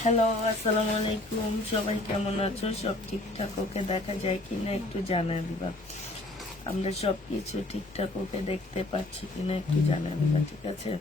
Hello, আসসালামু আলাইকুম। সবাই কেমন আছো? সব ঠিকঠাক ওকে দেখা যায় কিনা একটু জানিয়ে দিবা। আমরা সবকিছু ঠিকঠাক ওকে দেখতে পাচ্ছি কিনা একটু জানিয়ে দিবা, ঠিক আছে?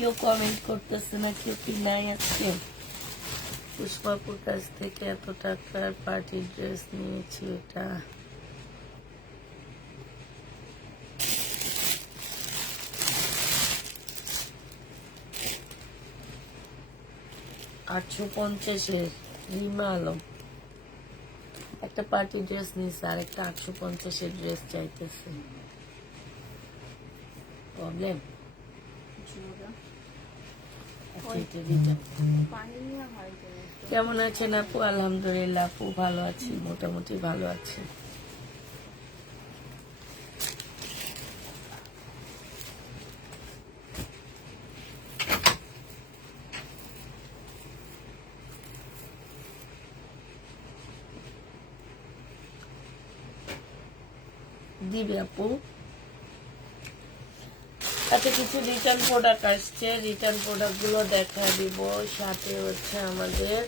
কেউ কমেন্ট করতেছে না, কেউ কি নাই আজকে? পুষ্পাপুর কাছ থেকে এত টাকার পার্টি ড্রেস নিয়েছি, এটা $850 রিমা আলম একটা পার্টি ড্রেস নিয়েছে, আর একটা $850 ড্রেস চাইতেছে। প্রবলেম কেমন আছেন আপু? আলহামদুলিল্লাহ আপু ভালো আছি, মোটামুটি ভালো আছি। দিবে আপু। আচ্ছা, কিছু রিটার্ন প্রোডাক্ট আসছে, রিটার্ন প্রোডাক্ট গুলো দেখা দিব। সাথে হচ্ছে আমাদের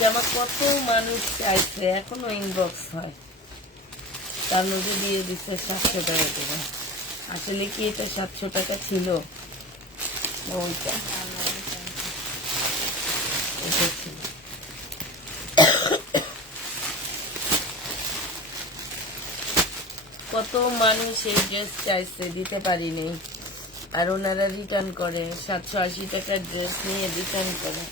জামা কত মানুষ চাইছে, এখনো ইনবক্স হয়, তার মধ্যে দিয়ে দিচ্ছে 700 টাকা করে। আসলে কি এটা 700 টাকা ছিল? ওইটা এটা ছিল। কত মানুষ এই ড্রেস চাইছে, দিতে পারিনি, আর ওনারা রিটার্ন করে। 780 টাকার ড্রেস নিয়ে রিটার্ন করে।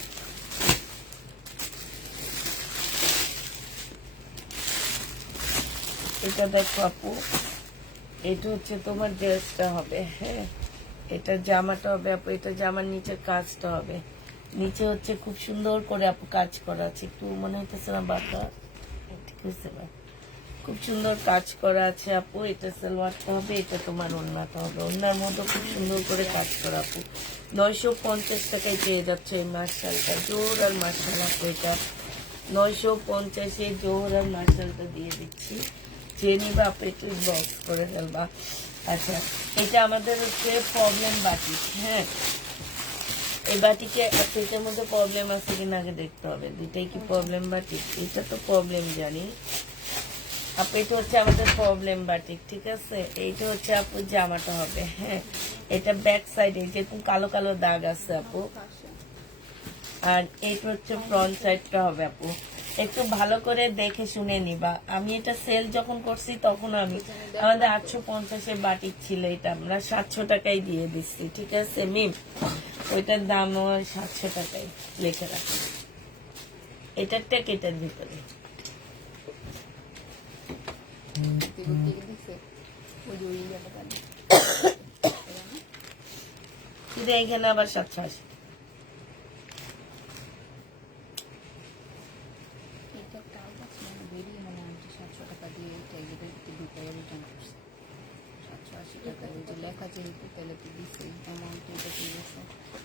এটা দেখো আপু, এটা হচ্ছে তোমার ড্রেসটা হবে। হ্যাঁ, এটা জামাটা হবে আপু, এটা জামার নিচের কাজটা হবে। নিচে হচ্ছে খুব সুন্দর করে আপু কাজ করা আছে, একটু মনে হইতেছে না বাঁকা? ঠিক আছে, খুব সুন্দর কাজ করা আছে আপু। এটা সালোয়ারটা হবে, এটা তোমার ওড়নাটা হবে। ওড়নার মধ্যে খুব সুন্দর করে কাজ করা আপু। 950 টাকায় পেয়ে যাচ্ছে এই মার্শালটা। জোর আর মার্শাল আপু, এটা 950-এ জোর আর মার্শালটা দিয়ে দিচ্ছি। যে নিবা আপু একটু বক্স করে ফেলবা। আচ্ছা, এটা আমাদের হচ্ছে প্রবলেম বাটি। হ্যাঁ, এই বাটিকে এটার মধ্যে প্রবলেম আছে কিনা আগে দেখতে হবে। দুইটাই কি প্রবলেম বাটি? এটা তো প্রবলেম জানি আপু। এটা হচ্ছে আমাদের প্রবলেম বাটিক, ঠিক আছে। এইটা হচ্ছে আপু জামাটা হবে। হ্যাঁ, এটা ব্যাক সাইডে যেরকম কালো কালো দাগ আছে আপু, আর এইটা হচ্ছে ফ্রন্ট সাইডটা হবে আপু। একটু ভালো করে দেখে শুনে নিবা। আমি এটা সেল যখন করছি তখন আমাদের 850-এর বাটিক ছিল, এটা আমরা 700 টাকায় দিয়ে দিচ্ছি, ঠিক আছে মিম। ওইটার দাম 700 টাকায় লেখে রাখি। এটার ট্যাগ এটার ভিতরে। কিন্তু এইখানে আবার 780।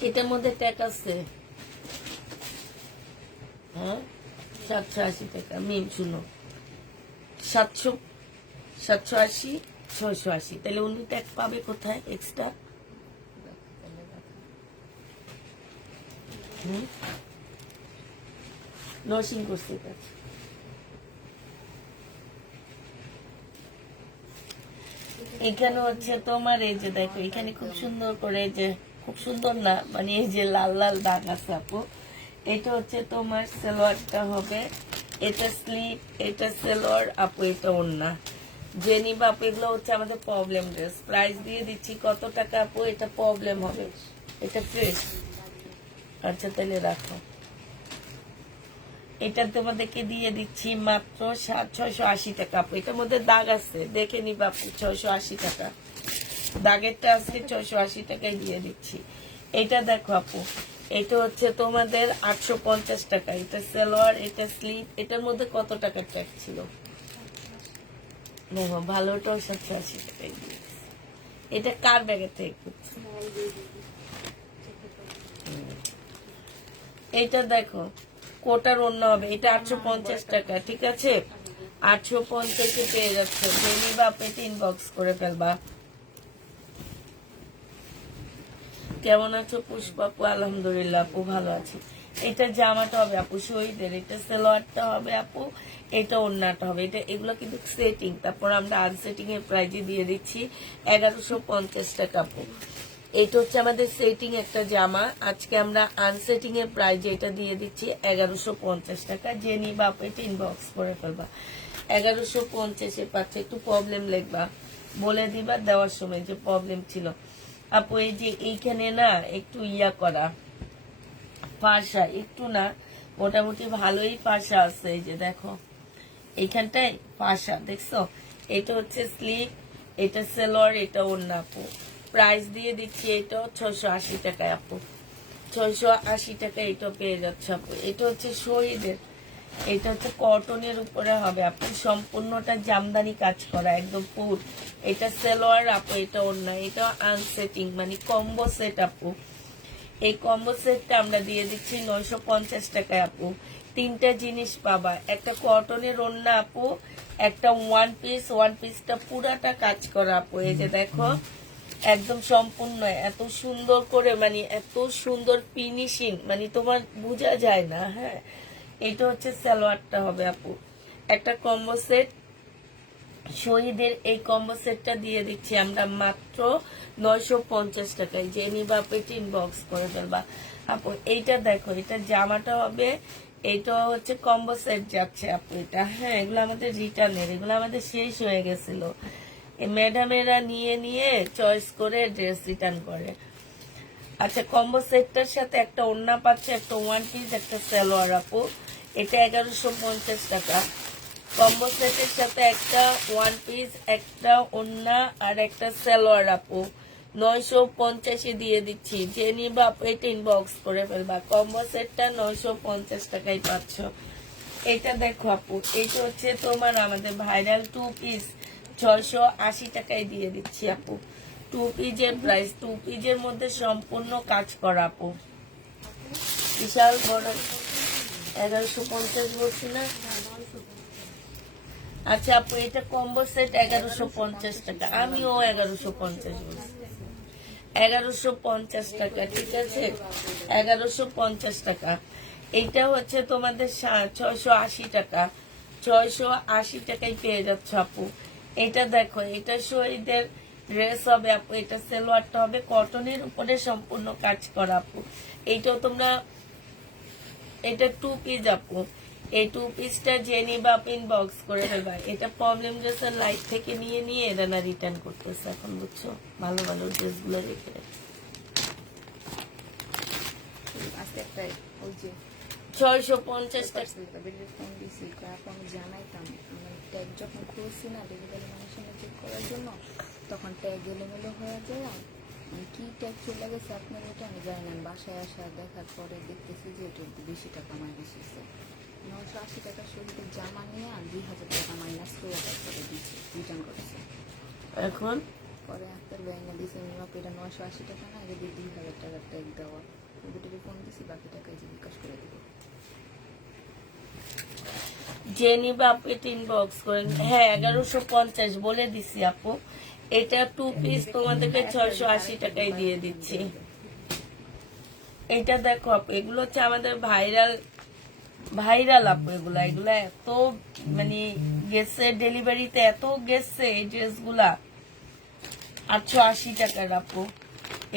এটার মধ্যে ট্যাগ আছে। হ্যাঁ, 780 টাকা মিম। শুনো, 780, 680, তাহলে উনি ট্যাগ পাবে কোথায় এক্সট্রা? নর্সিং করছে কাজ। এখানে হচ্ছে তোমার এই যে দেখো, এখানে খুব সুন্দর করে, যে খুব সুন্দর না মানে এই যে লাল লাল দাগ আছে আপু। এটা হচ্ছে তোমার সালোয়ারটা হবে, এটা স্লিপ, এটা সালোয়ার আপু, এটা ওড়না। যে নিবা আপু, এগুলো হচ্ছে আমাদের প্রবলেম ড্রেস। প্রাইস দিয়ে দিচ্ছি কত টাকা আপু? এটা প্রবলেম হবে, এটা ফ্রেশ। আচ্ছা তাহলে রাখো। এটা তোমাদেরকে দিয়ে দিচ্ছি মাত্র 680 টাকা আপু। এটার মধ্যে দাগ আছে, দেখে নিবা আপু। 680 টাকা দাগেরটা আছে, 680 টাকায় দিয়ে দিচ্ছি। এটা দেখো আপু, এটা হচ্ছে তোমাদের 850 টাকা। এটা সালোয়ার, এটা স্লিপ। এটার মধ্যে কত টাকা ট্যাগ ছিল দেখো, ভালোটাও 780 টাকায় দিয়ে দিচ্ছি। এটা কার ব্যাগের থেকে করছে? এইটা দেখো, কোটার অন্য হবে। এটা 850 টাকা, ঠিক আছে। 850-এ পেয়ে যাচ্ছে। যে নিবা আপনি ইনবক্স করে ফেলবা। কেমন আছো পুষ্পা আপু? আলহামদুলিল্লাহ আপু, ভালো আছি। এটা জামাটা হবে আপু শহীদের, এটা সালোয়ারটা হবে আপু, এটা ওড়নাটা হবে। এটা এগুলো কিন্তু সেটিং, তারপর আমরা আনসেটিং এর প্রাইজে দিয়ে দিচ্ছি 1150 টাকা আপু। এটা হচ্ছে আমাদের সেটিং একটা জামা, আজকে আমরা আনসেটিং এর প্রাইজে এটা দিয়ে দিচ্ছি 1150 টাকা। যে নিবা আপু এটা ইনবক্স করে ফেলবা। 1150-এ পাচ্ছে। একটু প্রবলেম লিখবা, বলে দিবা দেওয়ার সময় যে প্রবলেম ছিল আপু। এই যে এইখানে না একটু ইয়া করা পাশা, একটু না মোটামুটি ভালোই পাশা আছে। এই যে দেখো এইখানটায় পাশা দেখছো। এটা হচ্ছে স্লিপ, এটা সালোয়ার, এটা ওড়না আপু। প্রাইস দিয়ে দিচ্ছি এটাও 680 টাকায় আপু। 680 টাকায় এটা পেয়ে যাচ্ছে আপু। এটা হচ্ছে শহীদের, এটা হচ্ছে কটনের উপরে হবে আপু। সম্পূর্ণটা জামদানি কাজ করা, একদম পুর। এটা সালোয়ার আপু, এটা ওড়না। এটা আনসেটিং মানে কম্বো সেট আপু। এই কম্বো সেটটা আমরা দিয়ে দিচ্ছি 950 টাকায় আপু। তিনটা জিনিস পাবা, একটা কটনের ওড়না আপু, একটা ওয়ান পিসটা পুরাটা কাজ করা আপু। এই যে দেখো একদম সম্পূর্ণ, এত সুন্দর করে মানে এত সুন্দর ফিনিশিং, মানে তোমার বোঝা যায় না। হ্যাঁ, এটা হচ্ছে সালোয়ারটা হবে আপু। একটা কম্বো সেট শহীদের, এই কম্বো সেটটা দিয়ে দিচ্ছি আমরা মাত্র 950 টাকায়। যে নিবা আপু ইনবক্স করে ফেলবা আপু। এইটা দেখো, এটা জামাটা হবে, এইটা হচ্ছে কম্বো সেট যাচ্ছে আপু এটা। হ্যাঁ, এগুলো আমাদের রিটার্নের, এগুলো আমাদের শেষ হয়ে গেছিল। ম্যাডামেরা নিয়ে নিয়ে চয়েস করে ড্রেস রিটার্ন করে। আচ্ছা, কম্বো সেটটার সাথে একটা ওড়না পাচ্ছে, একটা ওয়ান পিস, একটা সালোয়ার আপু। এটা 1150 টাকা। কম্বো সেটের সাথে একটা ওয়ান পিস, একটা ওড়না আর একটা সালোয়ার আপু 950-এ দিয়ে দিচ্ছি। যে নিবা আপু এটা ইনবক্স করে ফেলবা। কম্বো সেটটা 950 টাকায় পাচ্ছ। এটা দেখো আপু, এটা হচ্ছে তোমার আমাদের ভাইরাল টু পিস, 680 টাকায় দিয়ে দিচ্ছি আপু। টু পিজের প্রাইস, টু পিজের মধ্যে সম্পূর্ণ কাজ করা আপু। বিশাল বড় 1150 বলছি না, আচ্ছা আপু, এটা কম্বো সেট 1150 টাকা, আমিও 1150 বলছি। 1150 টাকা, ঠিক আছে, 1150 টাকা। এইটা হচ্ছে তোমাদের 680 টাকা, 680 টাকায় পেয়ে যাচ্ছ আপু। এটা দেখো, এটা শহীদের ড্রেস হবে আপু, এটা সেলোয়ারটা হবে কটনের উপরে সম্পূর্ণ কাজ করা আপু। এইটাও তোমরা, এটা 2 পিস আপু। এই 2 পিসটা যে নিবা ইনবক্স করে ফেলবা। এটা প্রবলেম ড্রেসের লাইট থেকে নিয়ে নিয়ে এরা না রিটার্ন করতেছে এখন, বুঝছো, ভালো ভালো ড্রেসগুলো রেখে রেখে। আজকে একটা ওই যে 650 টাকা। ফোন দিয়েছি, আমি জানাইতাম আমি ট্যাগ যখন খুলছি না ডেলিভারি মানুষের সঙ্গে চেক করার জন্য, তখন ট্যাগ এলোমেলো হয়ে যায়। কি ট্যাগ চলে গেছে আপনার এটা আমি জানি না। বাসায় আসা দেখার পরে দেখতেছি যে এটা বেশি টাকা মাইনাস হয়েছে। 980 টাকা শরীরের জামা নিয়ে আর 2000 টাকা মাইনাস করে তারপরে দিচ্ছে, রিটার্ন করেছে। এখন পরে হাতের ব্যাঙ্গা দিয়েছে নিমাপে, এটা 980 টাকা না, এটা 2000 টাকার ট্যাগ দেওয়া। ওদেরকে ফোন দিয়েছি, বাকি টাকা যে বিকাশ করে দেবো। যে নিবা আপু এটা ইনবক্স করেন। হ্যাঁ 1150 বলে দিছি আপু। এটা 2 পিস তোমাদেরকে 680 টাকায় দিয়ে দিচ্ছি। এটা দেখো আপু, এগুলো হচ্ছে আমাদের ভাইরাল ভাইরাল আপু। এগুলা এগুলা এত মানে গেছে ডেলিভারিতে, এত গেছে এই ড্রেসগুলা। 880 টাকার আপু।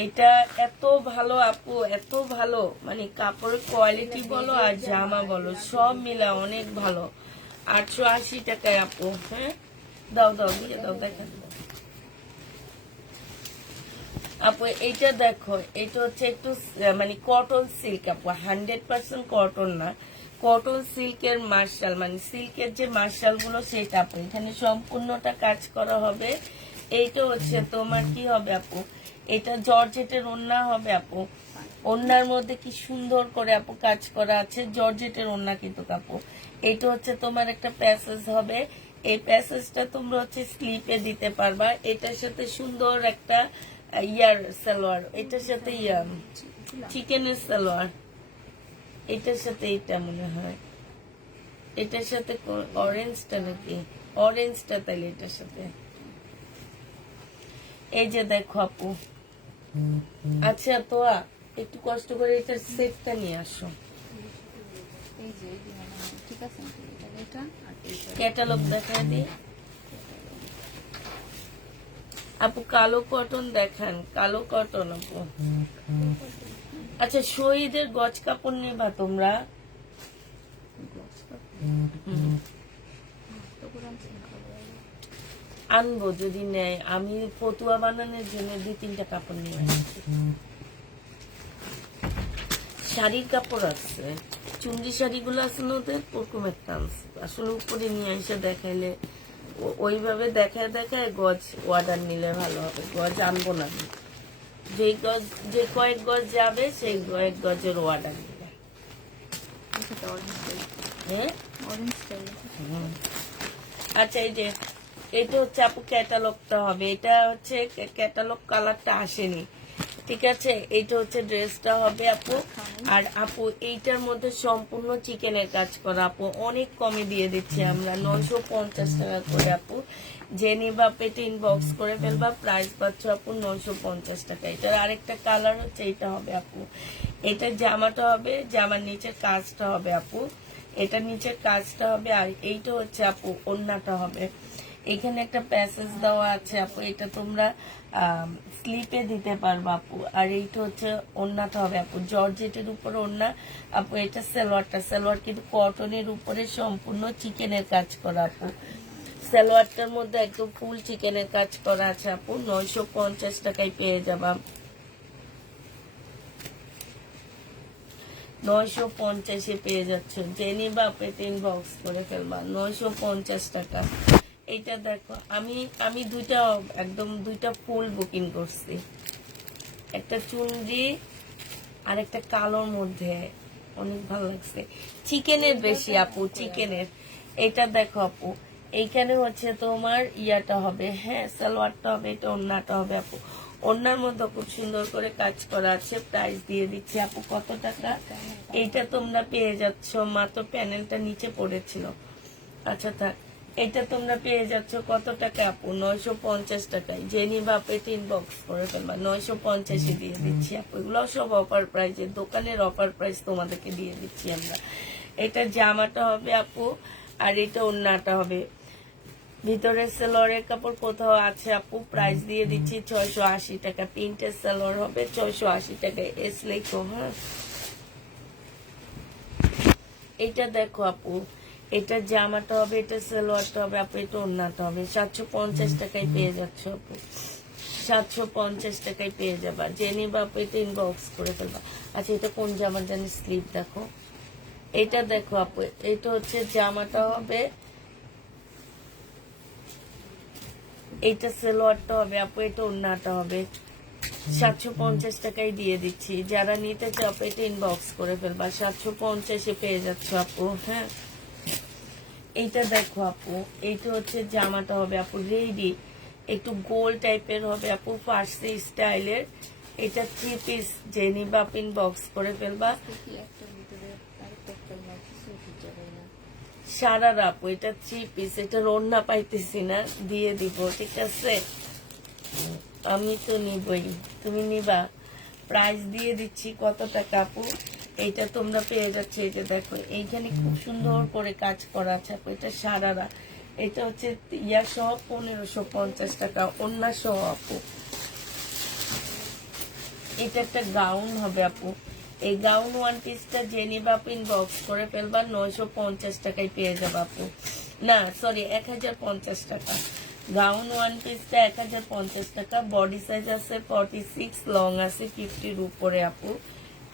এটা এত ভালো আপু, এত ভালো, মানে কাপড়ের কোয়ালিটি বলো আর জামা বলো সব মিলা অনেক ভালো। 880 টাকায় আপু। হ্যাঁ দাও দাও দিয়ে দাও, দেখা আপু। এইটা দেখো, এটা হচ্ছে একটু মানে কটন সিল্ক আপু, 100% কটন না, কটন সিল্কের মার্শাল, মানে সিল্কের যে মার্শাল গুলো সেটা আপু। এখানে সম্পূর্ণটা কাজ করা হবে। এইটা হচ্ছে তোমার কি হবে আপু, এটা জর্জেটের ওড়না হবে আপু। ওড়নার মধ্যে কি সুন্দর করে আপু কাজ করা আছে, জর্জেটের ওড়না কিন্তু আপু। এইটা হচ্ছে তোমার একটা প্যাসেজ হবে। এই প্যাসেজটা তোমরা হচ্ছে স্লিপে দিতে পারবা। এটার সাথে সুন্দর একটা ইয়ার সালোয়ার, এটার সাথে চিকেনের সালোয়ার, এটার সাথে এটা মনে হয়, এটার সাথে অরেঞ্জটা নাকি, অরেঞ্জটা তাহলে এটার সাথে। এই যে দেখো আপু। আচ্ছা তো একটু কষ্ট করে এটার সেটটা নিয়ে আসো। এই যে ঠিক আছে, এটা আর এইটা ক্যাটালগ দেখা দিয়ে আপু। কালো কটন দেখান, কালো কটন আপু। আচ্ছা শহীদের গজ কাপড় নিবা তোমরা? আনবো যদি নেয়, আমি ফতুয়া বানানোর জন্য 2-3টা কাপড় নিয়ে আসছি। শাড়ির কাপড় আছে, চুন্ডি শাড়িগুলো আছে না ওদের, ওরকম একটা আনছি। আসলে উপরে নিয়ে এসে দেখাইলে ওইভাবে দেখায় দেখায় গজ অর্ডার নিলে ভালো হবে। গজ আনবো না আমি, যে গজ যে কয়েক গজ যাবে সেই কয়েক গজের অর্ডার নিলে। হ্যাঁ আচ্ছা এই যে এটা হচ্ছে আপু ক্যাটালগটা হবে। এটা হচ্ছে ক্যাটালগ, কালারটা আসেনি, ঠিক আছে। এইটা হচ্ছে ড্রেসটা হবে আপু। আর আপু এইটার মধ্যে সম্পূর্ণ চিকেনের কাজ করা আপু, অনেক কমে দিয়ে দিচ্ছি আমরা, 950 টাকা করে আপু। যে নিবা পেটে ইনবক্স করে ফেলবা, প্রাইস পাচ্ছ আপু 950 টাকা। এটার আরেকটা কালার হচ্ছে এটা হবে আপু। এটার জামাটা হবে, জামার নিচের কাজটা হবে আপু, এটা নিচের কাজটা হবে। আর এইটা হচ্ছে আপু ওড়নাটা হবে। এখানে একটা প্যাসেজ দেওয়া আছে আপু, এটা তোমরা স্লিপে দিতে পারবো আপু। আর এইটা হচ্ছে ওড়নাটা হবে আপু, জর্জেটের উপরে ওড়না আপু। এটা সালোয়ারটা, সালোয়ার কিন্তু কটনের উপরে সম্পূর্ণ চিকেনের কাজ করা আপু। সালোয়ারটার মধ্যে একদম ফুল চিকেনের কাজ করা আছে আপু। 950 টাকায় পেয়ে যাবা, 950-এ পেয়ে যাচ্ছ। জেনি বা পেটিং বক্স করে ফেলবা, 950 টাকা। এইটা দেখো, আমি দুইটা একদম দুইটা ফুল বুকিং করছি, একটা চুনরি আর একটা কালোর মধ্যে, অনেক ভালো লাগছে। চিকেনের বেশি আপু, চিকেনের। এটা দেখো আপু, এইখানে হচ্ছে তোমার ইয়াটা হবে, হ্যাঁ সালোয়ারটা হবে, এটা ওড়নাটা হবে আপু। ওড়নার মধ্যে খুব সুন্দর করে কাজ করা আছে। প্রাইস দিয়ে দিচ্ছি আপু কত টাকা? এইটা তোমরা পেয়ে যাচ্ছ মাত্র, প্যানেলটা নিচে পড়েছিল। আচ্ছা থাক, এটা তোমরা পেয়ে যাচ্ছ কত টাকা আপু? 950 টাকায়। জেনি বাপে 3 বক্স করে ফেলবা, 950 দিয়ে দিচ্ছি আপু। এগুলো সব অফার প্রাইজে, দোকানের অফার প্রাইস তোমাদেরকে দিয়ে দিচ্ছি আমরা। এটা জামাটা হবে আপু, আর এটা ওড়নাটা হবে। ভিতরে সালোয়ারের কাপড় কোথাও আছে আপু, প্রাইস দিয়ে দিচ্ছি 680 টাকা। প্রিন্টের সালোয়ার হবে 680 টাকায়। এস লেখো, হ্যাঁ। এটা দেখো আপু, এটা জামাটা হবে, এটা সালোয়ারটা হবে আপু, এটা ওড়নাটা হবে। 750 টাকায় পেয়ে যাচ্ছ আপু, 750 টাকায় পেয়ে যাবা। জেনি বাপু এটা ইনবক্স করে ফেলবা। আচ্ছা, এটা কোন জামার জানি, স্লিপ দেখো। এটা দেখো আপু, এটা হচ্ছে জামাটা হবে, এইটা সালোয়ারটা হবে আপু, এটা ওড়নাটা হবে। 750 টাকায় দিয়ে দিচ্ছি। যারা নিতে চাও এটা ইনবক্স করে ফেলবা, 750 পেয়ে যাচ্ছ আপু, হ্যাঁ। এইটা দেখো আপু, এইটা হচ্ছে জামাটা হবে আপু, রেডি, একটু গোল টাইপের হবে আপু, ফার্সি স্টাইলের। এটা 3 পিস, যে নিবা আপু ইনবক্স করে ফেলবা। দেখি একটার ভিতরে আরেকটা ফেলনা কিছু খুঁজে পাই না। সারার আপু, এটা 3 পিস, এটা ওড়না পাইতেছি না, দিয়ে দিব, ঠিক আছে। আমি তো নিবই, তুমি নিবা। প্রাইস দিয়ে দিচ্ছি কত টাকা আপু? এইটা তোমরা পেয়ে যাচ্ছে, এই যে দেখো এইখানে খুব সুন্দর করে কাজ করা আছে আপু, এটা সারারা। এটা হচ্ছে ইয়া সহ 1550 টাকা, ওড়না সহ আপু। এটা একটা গাউন হবে আপু। এই গাউন ওয়ান পিসটা যে নিবা আপু ইনবক্স করে ফেলবা, 950 টাকায় পেয়ে যাবা আপু। না সরি, 1050 টাকা। গাউন ওয়ান পিসটা 1050 টাকা। বডি সাইজ আছে 46, লং আছে 50-র উপরে আপু।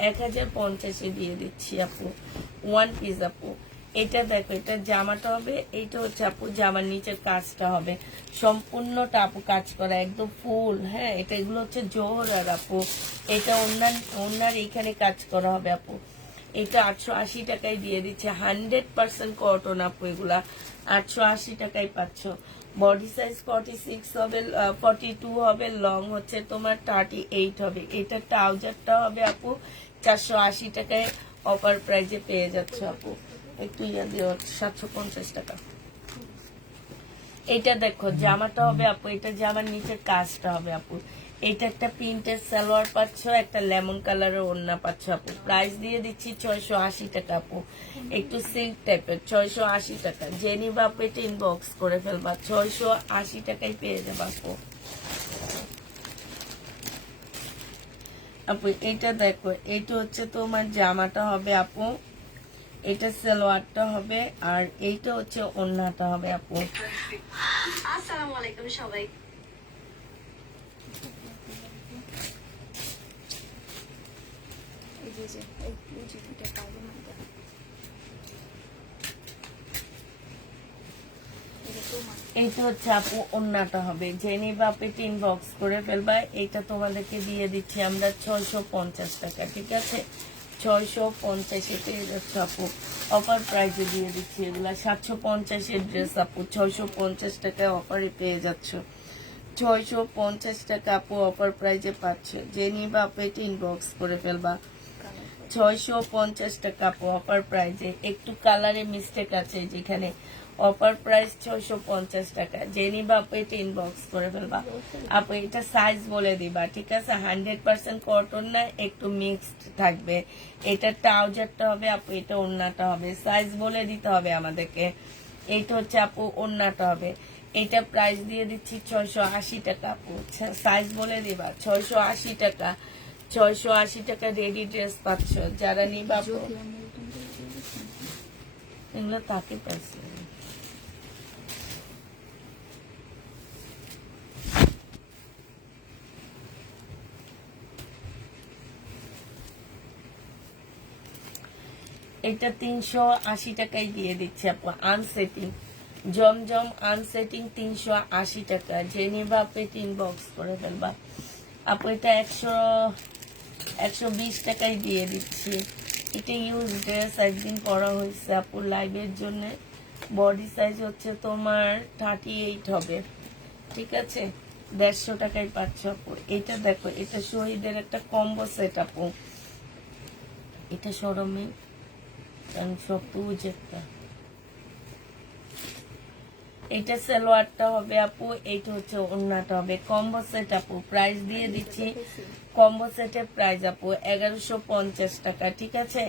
1050 দিয়ে দিচ্ছি আপু, ওয়ান পিস আপু। এটা দেখো, এটা জামাটা হবে, এইটা হচ্ছে আপু জামার নিচের কাজটা হবে সম্পূর্ণটা আপু কাজ করা একদম ফুল, হ্যাঁ। এটা এগুলো হচ্ছে জোহরার আপু। এটা ওনার এইখানে কাজ করা হবে আপু। এটা 880 টাকায় দিয়ে দিচ্ছে, 100% কটন আপু। এগুলা 880 টাকায় পাচ্ছ। বডি সাইজ 46 হবে, 42 হবে, লং হচ্ছে তোমার 38 হবে। এটা ট্রাউজারটা হবে আপু 480 টাকায়, অফার প্রাইজে পেয়ে যাচ্ছ আপু। একটু ইয়া দিও, 750 টাকা। এটা দেখো জামাটা হবে আপু, এটা জামার নিচের কাজটা হবে আপু। এটা একটা প্রিন্টের সালোয়ার পাচ্ছ, একটা লেমন কালারের ওড়না পাচ্ছ আপু। প্রাইস দিয়ে দিচ্ছি 680 টাকা আপু, একটু সিল্ক টাইপের, 680 টাকা। জেনি বাপু এটা ইনবক্স করে ফেলবা, 680 টাকায় পেয়ে যাবা আপু। আপু এটা দেখো, এটা হচ্ছে তোমার জামাটা হবে আপু, এটা সালোয়ারটা হবে, আর এইটা হচ্ছে ওড়নাটা হবে আপু। আসসালামু আলাইকুম সবাই। এই যে এই বুঝি এটা পাবো না তো। এটা তোমার এইটা হচ্ছে আপু ওড়নাটা হবে, জেনি বাপে 3 বক্স করে ফেলবা। এইটা তোমাদেরকে দিয়ে দিচ্ছি আমরা 650 টাকা, ঠিক আছে। 650 পেয়ে যাচ্ছে আপু, অফার প্রাইসে দিয়ে দিচ্ছি। এগুলা 750 ড্রেস আপু, 650 টাকায় অফারে পেয়ে যাচ্ছ। 650 টাকা আপু অফার প্রাইজে পাচ্ছ। জেনি বাপে 3 বক্স করে ফেলবা, কালার 650 টাকা আপু অফার প্রাইজে। একটু কালারে মিস্টেক আছে যেখানে, অফার প্রাইস 650 টাকা। জেনি বাপু এটা ইনবক্স করে ফেলবা আপু। এটা সাইজ বলে দিবা, ঠিক আছে। 100% কটন না, একটু মিক্সড থাকবে। এটা ট্রাউজারটা হবে আপু, এটা ওড়নাটা হবে। সাইজ বলে দিতে হবে আমাদেরকে। এইটা হচ্ছে আপু ওড়নাটা হবে। এটা প্রাইস দিয়ে দিচ্ছি 680 টাকা আপু, সাইজ বলে দিবা। 680 টাকা, 680 টাকা রেডি ড্রেস পাচ্ছ। যারা নিবা আপু, যদি আমি রিটার্ন করে দিয়ে দিচ্ছি। এগুলো তাকে পাইছে। এটা 380 টাকায় দিয়ে দিচ্ছে আপু, আনসেটিং জমজম আনসেটিং 380 টাকা। যে নিবা আপু 3 বক্স করে ফেলবা আপু। এটা 120 টাকায় দিয়ে দিচ্ছি। এটা ইউজ ড্রেস, একদিন পরা হয়েছে আপু লাইভের জন্য। বডি সাইজ হচ্ছে তোমার 38 হবে, ঠিক আছে। 150 টাকায় পাচ্ছ আপু। এটা দেখো, এটা শহীদের একটা কম্বো সেট আপু। এটা শোরুমে সব একটা, এটা সালোয়ারটা হবে আপু, এইটা হচ্ছে ওড়নাটা হবে। কম্বো সেট আপু, প্রাইস দিয়ে দিচ্ছি। কম্বো সেটের প্রাইস আপু 1150 টাকা, ঠিক আছে।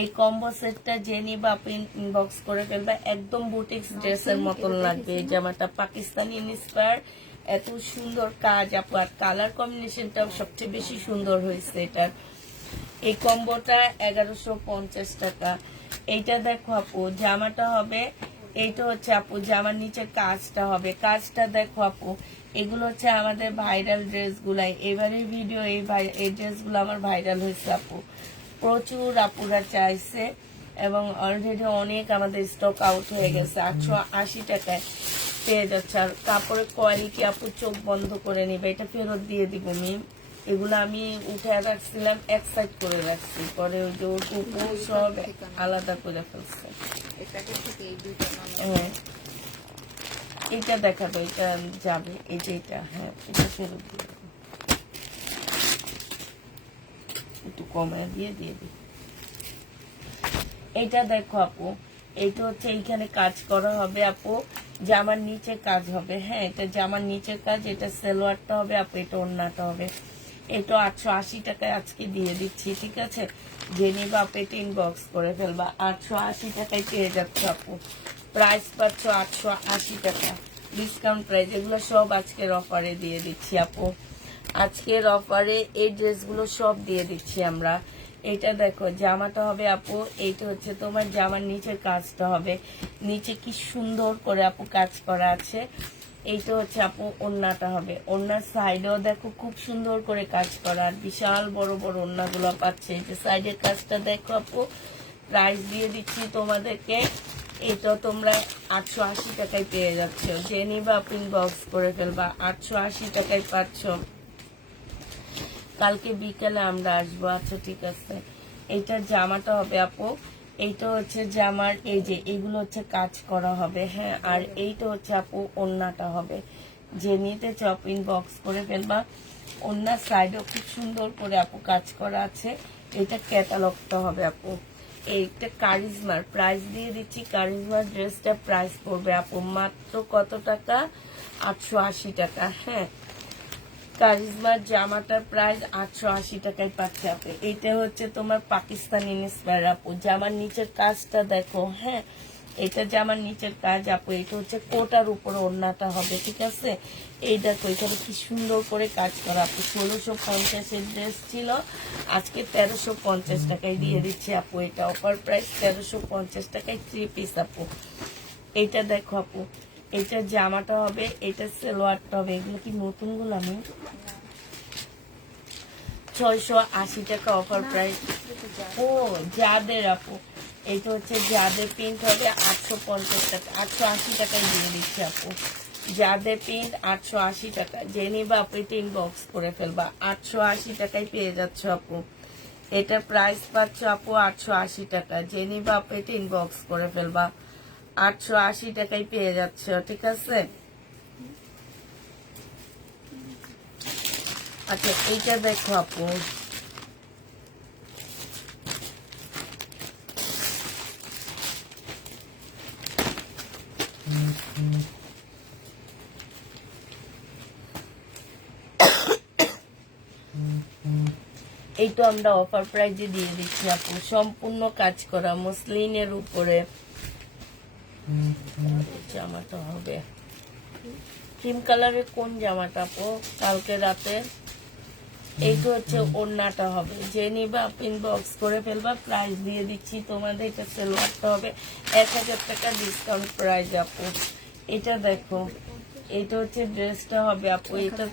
এই কম্বো সেটটা যে নিবা আপু ইনবক্স করে ফেলবা, একদম বুটিক্স ড্রেসের মতন লাগবে। এই জামাটা পাকিস্তানি ইন্সপায়ার, এত সুন্দর কাজ আপু, আর কালার কম্বিনেশনটাও সবচেয়ে বেশি সুন্দর হয়েছে এটার। এই কম্বোটা 1150 টাকা। এইটা দেখো আপু, জামাটা হবে, এইটা হচ্ছে আপু জামার নিচে কাজটা হবে। কাজটা দেখো আপু, এগুলো হচ্ছে আমাদের ভাইরাল ড্রেস গুলাই। এবারের ভিডিও এই ড্রেসগুলো আমার ভাইরাল হয়েছে আপু, প্রচুর আপুরা চাইছে এবং অলরেডি অনেক আমাদের স্টক আউট হয়ে গেছে। 880 টাকায় পেয়ে যাচ্ছে। আর কাপড়ের কোয়ালিটি আপু চোখ বন্ধ করে নিবে, এটা ফেরত দিয়ে দিব মিম। এগুলো আমি উঠে রাখছিলাম, এক সাইড করে রাখছি, পরে ওই যে উপর সব আলাদা করে ফেলছে। এই প্যাকেট থেকে এই দুইটা নাম হ্যাঁ, এটা দেখাবো, এটা যাবে, এই যে এটা, হ্যাঁ এটা ফেরত দিয়ে দেবো। একটু কমায় দিয়ে দিই। এইটা দেখো আপু, এইটা হচ্ছে এইখানে কাজ করা হবে আপু, জামার নিচে কাজ হবে। হ্যাঁ, এটা জামার নিচের কাজ, এটা সালোয়ারটা হবে আপু, এটা ওড়নাটা হবে। এটা 880 টাকায় আজকে দিয়ে দিচ্ছি, ঠিক আছে। যে নিবা আপু এটা ইনবক্স করে ফেলবা, 880 টাকায় পেয়ে যাচ্ছে আপু। প্রাইস পাচ্ছ 880 টাকা, ডিসকাউন্ট প্রাইস। এগুলো সব আজকের অফারে দিয়ে দিচ্ছি আপু, আজকের অফারে এই ড্রেসগুলো সব দিয়ে দিচ্ছি আমরা। এটা দেখো জামাটা হবে আপু, এইটা হচ্ছে তোমার জামার নিচের কাজটা হবে, নিচে কি সুন্দর করে আপু কাজ করা আছে। এইটা হচ্ছে আপু ওড়নাটা হবে, ওড়নার সাইডেও দেখো খুব সুন্দর করে কাজ করা, আর বিশাল বড় বড় ওড়নাগুলো পাচ্ছে। এই যে সাইডের কাজটা দেখো আপু, প্রাইস দিয়ে দিচ্ছি তোমাদেরকে, এটা তোমরা 880 টাকায় পেয়ে যাচ্ছ। যে নিবা আপনি বক্স করে ফেলবা, 880 টাকায় পাচ্ছ। কালকে বিকেলে আমরা আসবো, আচ্ছা ঠিক আছে। এইটার জামাটা হবে আপু, এইটা হচ্ছে জামার, এই যে এইগুলো হচ্ছে কাজ করা হবে। হ্যাঁ, আর এইটা হচ্ছে আপু ওড়নাটা হবে। যে নিতে চাও ইনবক্স করে ফেলবা। ওড়নার সাইডেও খুব সুন্দর করে আপু কাজ করা আছে। এটা ক্যাটালগটা হবে আপু। এইটা কারিজমার, প্রাইস দিয়ে দিচ্ছি। কারিজমার ড্রেসটা প্রাইস পড়বে আপু মাত্র কত টাকা? 880 টাকা। হ্যাঁ, কারিজমার জামাটার প্রাইস 880 টাকায় পাচ্ছে আপু। এটা হচ্ছে তোমার পাকিস্তানি ইন্সপায়ার আপু, জামার নিচের কাজটা দেখো। হ্যাঁ, এটা জামার নিচের কাজ আপু, এটা হচ্ছে কোটার উপরে ওড়নাটা হবে, ঠিক আছে। এই দেখো এখানে কি সুন্দর করে কাজ করা আপু। 1650-এর ড্রেস ছিল, আজকে 1350 টাকায় দিয়ে দিচ্ছি আপু। এটা অফার প্রাইস 1350 টাকায় 3 পিস আপু। এইটা দেখো আপু, এটা জামাটা হবে, এটা সালোয়ারটা হবে। এগুলো কি নতুন গুলো? আমি 680 টাকা অফার প্রাইস। ও যাদের আপু, এটা হচ্ছে যাদের প্রিন্ট হবে 850 টাকা, 880 টাকায় দিয়ে দিচ্ছি আপু। যাদের প্রিন্ট 880 টাকা, যে নিবা আপু এটা ইনবক্স করে ফেলবা, 880 টাকায় পেয়ে যাচ্ছ আপু। এটা প্রাইস পাচ্ছ আপু 880 টাকা, যে নিবা আপু এটা ইনবক্স করে ফেলবা, 880 টাকায় পেয়ে যাচ্ছ, ঠিক আছে। আচ্ছা এইটা দেখো আপু, এই তো আমরা অফার প্রাইজে দিয়ে দিচ্ছি আপু, সম্পূর্ণ কাজ করা মসলিনের উপরে। জামাটা হবে ক্রিম কালারের, কোন জামাটা আপু? কালকে রাতে। এইটা হচ্ছে ওড়নাটা হবে, যে নিবা ইনবক্স করে ফেলবা, প্রাইস দিয়ে দিচ্ছি তোমাদের। এটা সালোয়ারটা হবে 1000 টাকা ডিসকাউন্ট প্রাইস আপু। এটা দেখো, এটা হচ্ছে ড্রেসটা হবে আপু, এটা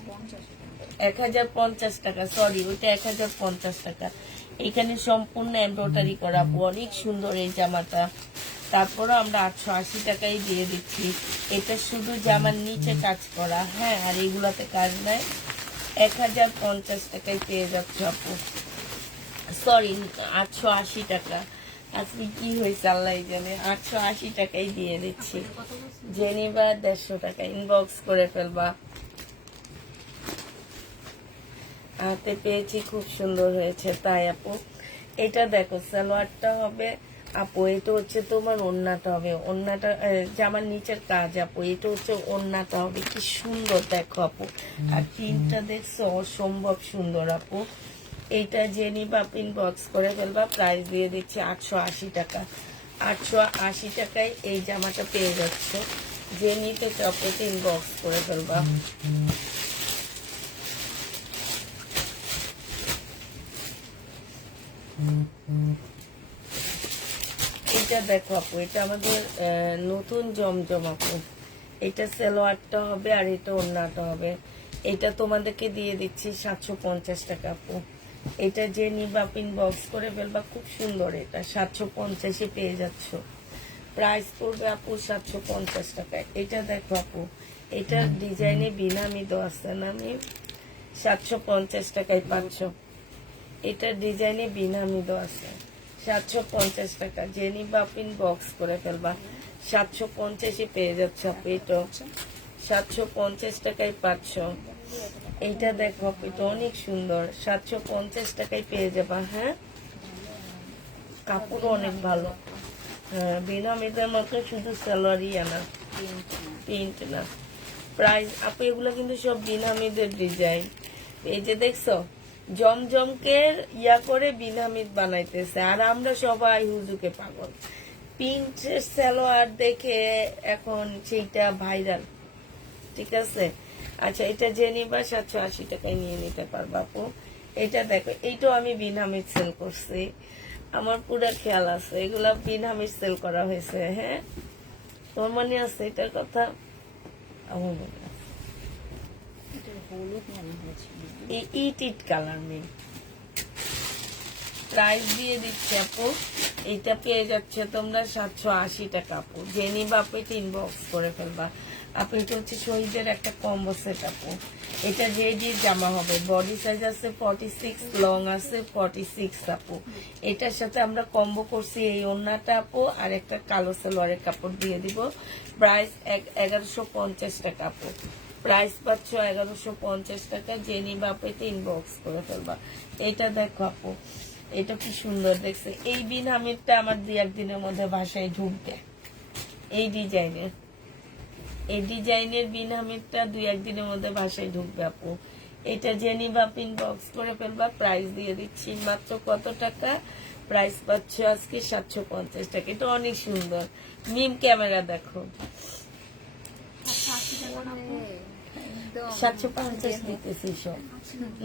1050 টাকা, সরি ওইটা 1050 টাকা। এখানে সম্পূর্ণ এমব্রয়ডারি করা আপু, অনেক সুন্দর এই জামাটা। তারপরে আমরা 880 টাকাই দিয়ে দিচ্ছি। এটা শুধু জামার নিচে কাজ করা। হ্যাঁ, আর এইগুলাতে কাজ নাই। 1050 টাকায় পেয়ে যাচ্ছে আপু, সরি 880 টাকা। আজকে কি হয়েছে আল্লাহ জানে, 880 টাকাই দিয়ে দিচ্ছি। জেনিবা 150 টাকা, ইনবক্স করে ফেলবা। হাতে পেয়েছি, খুব সুন্দর হয়েছে তাই আপু। এটা দেখো সালোয়ারটা হবে, আপু এটা হচ্ছে তোমার ওড়নাটা হবে, ওড়নাটা জামার নিচের কাজ আপু, এটা হচ্ছে ওড়নাটা হবে, কি সুন্দর দেখো আপু। আর তিনটা দেখছো অসম্ভব সুন্দর আপু। এইটা যে নিবা ইনবক্স করে ফেলবা, প্রাইস দিয়ে দিচ্ছি 880 টাকা। 880 টাকায় এই জামাটা পেয়ে যাচ্ছ, যে নিতে চাও ইনবক্স করে ফেলবা। এটা দেখো আপু, এটা আমাদের নতুন জমজম আপু। এটা সালোয়ারটা হবে আর এটা ওড়নাটা হবে। এটা তোমাদেরকে দিয়ে দিচ্ছি 750 টাকা আপু। এটা যে নিবা ইনবক্স করে ফেলবা, খুব সুন্দর, এটা 750-এ পেয়ে যাচ্ছ। প্রাইস পড়বে আপু 750 টাকায়। এটা দেখো আপু, এটার ডিজাইনে বিনামি দেওয়া আছে না, আমি 750 টাকায় পাচ্ছ। এটার ডিজাইনে বিনামি দেওয়া আছে 750 টাকা। যে নিবা বক্স করে ফেলবা, 750-এ পেয়ে যাচ্ছে আপু। এটা 750 টাকায় পাচ্ছ। এইটা দেখো আপু, এটা অনেক সুন্দর, 750 টাকায় পেয়ে যাবা। হ্যাঁ, কাপড়ও অনেক ভালো। হ্যাঁ, বিনামিদের মতো শুধু সালোয়ারই আনা, প্রিন্ট না। প্রাইস আপু এগুলো কিন্তু সব বিনামিদের ডিজাইন। এই যে দেখছো, জমজমকে ইয়া করে বিনামিদ বানাইতেছে, আর আমরা সবাই হুজুকে পাগল। প্রিন্ট সালোয়ার দেখে এখন সেইটা ভাইরাল। ঠিক আছে, আচ্ছা এটা যে নিবা 780 টাকায় নিয়ে নিতে পারবা আপু। এটা দেখো, এইটাও আমি বিনামিদ সেল করছি, আমার পুরো খেয়াল আছে, এগুলা বিনামিদ সেল করা হয়েছে। হ্যাঁ, তোমার মনে আছে এটার কথা? আমার মনে আছে। হলুদ মনে হয়েছে। ইট ইট কালার নেই। প্রাইস দিয়ে দিচ্ছে আপু, এটা পেয়ে যাচ্ছে তোমরা 780 টাকা আপু। যে নিবা আপু এটা ইনবক্স করে ফেলবা আপু। এটা হচ্ছে শহীদের একটা কম্বো সেট আপু। এটা যে জামা হবে, বডি সাইজ আছে 46, লং আছে 46 আপু। এটার সাথে আমরা কম্বো করছি এই ওড়নাটা আপু, আর একটা কালো সালোয়ারের কাপড় দিয়ে দিব। প্রাইস 1150 টাকা আপু। প্রাইস পাচ্ছ 1150 টাকা। যে নিবা আপু এটা ইনবক্স করে ফেলবা। এটা দেখো আপু, এটা কি সুন্দর দেখছে। এই বিনামিরটা আমার 2-1 দিনের মধ্যে বাসায় ঢুকবে। এই ডিজাইনের বিনামিরটা 2-1 দিনের মধ্যে বাসায় ঢুকবে আপু। এটা যে নিবা ইনবক্স করে ফেলবা। প্রাইস দিয়ে দিচ্ছি মাত্র কত টাকা? প্রাইস পাচ্ছ আজকে 750 টাকা। এটা অনেক সুন্দর, মিম ক্যামেরা দেখো। 750 দিতেছি সব।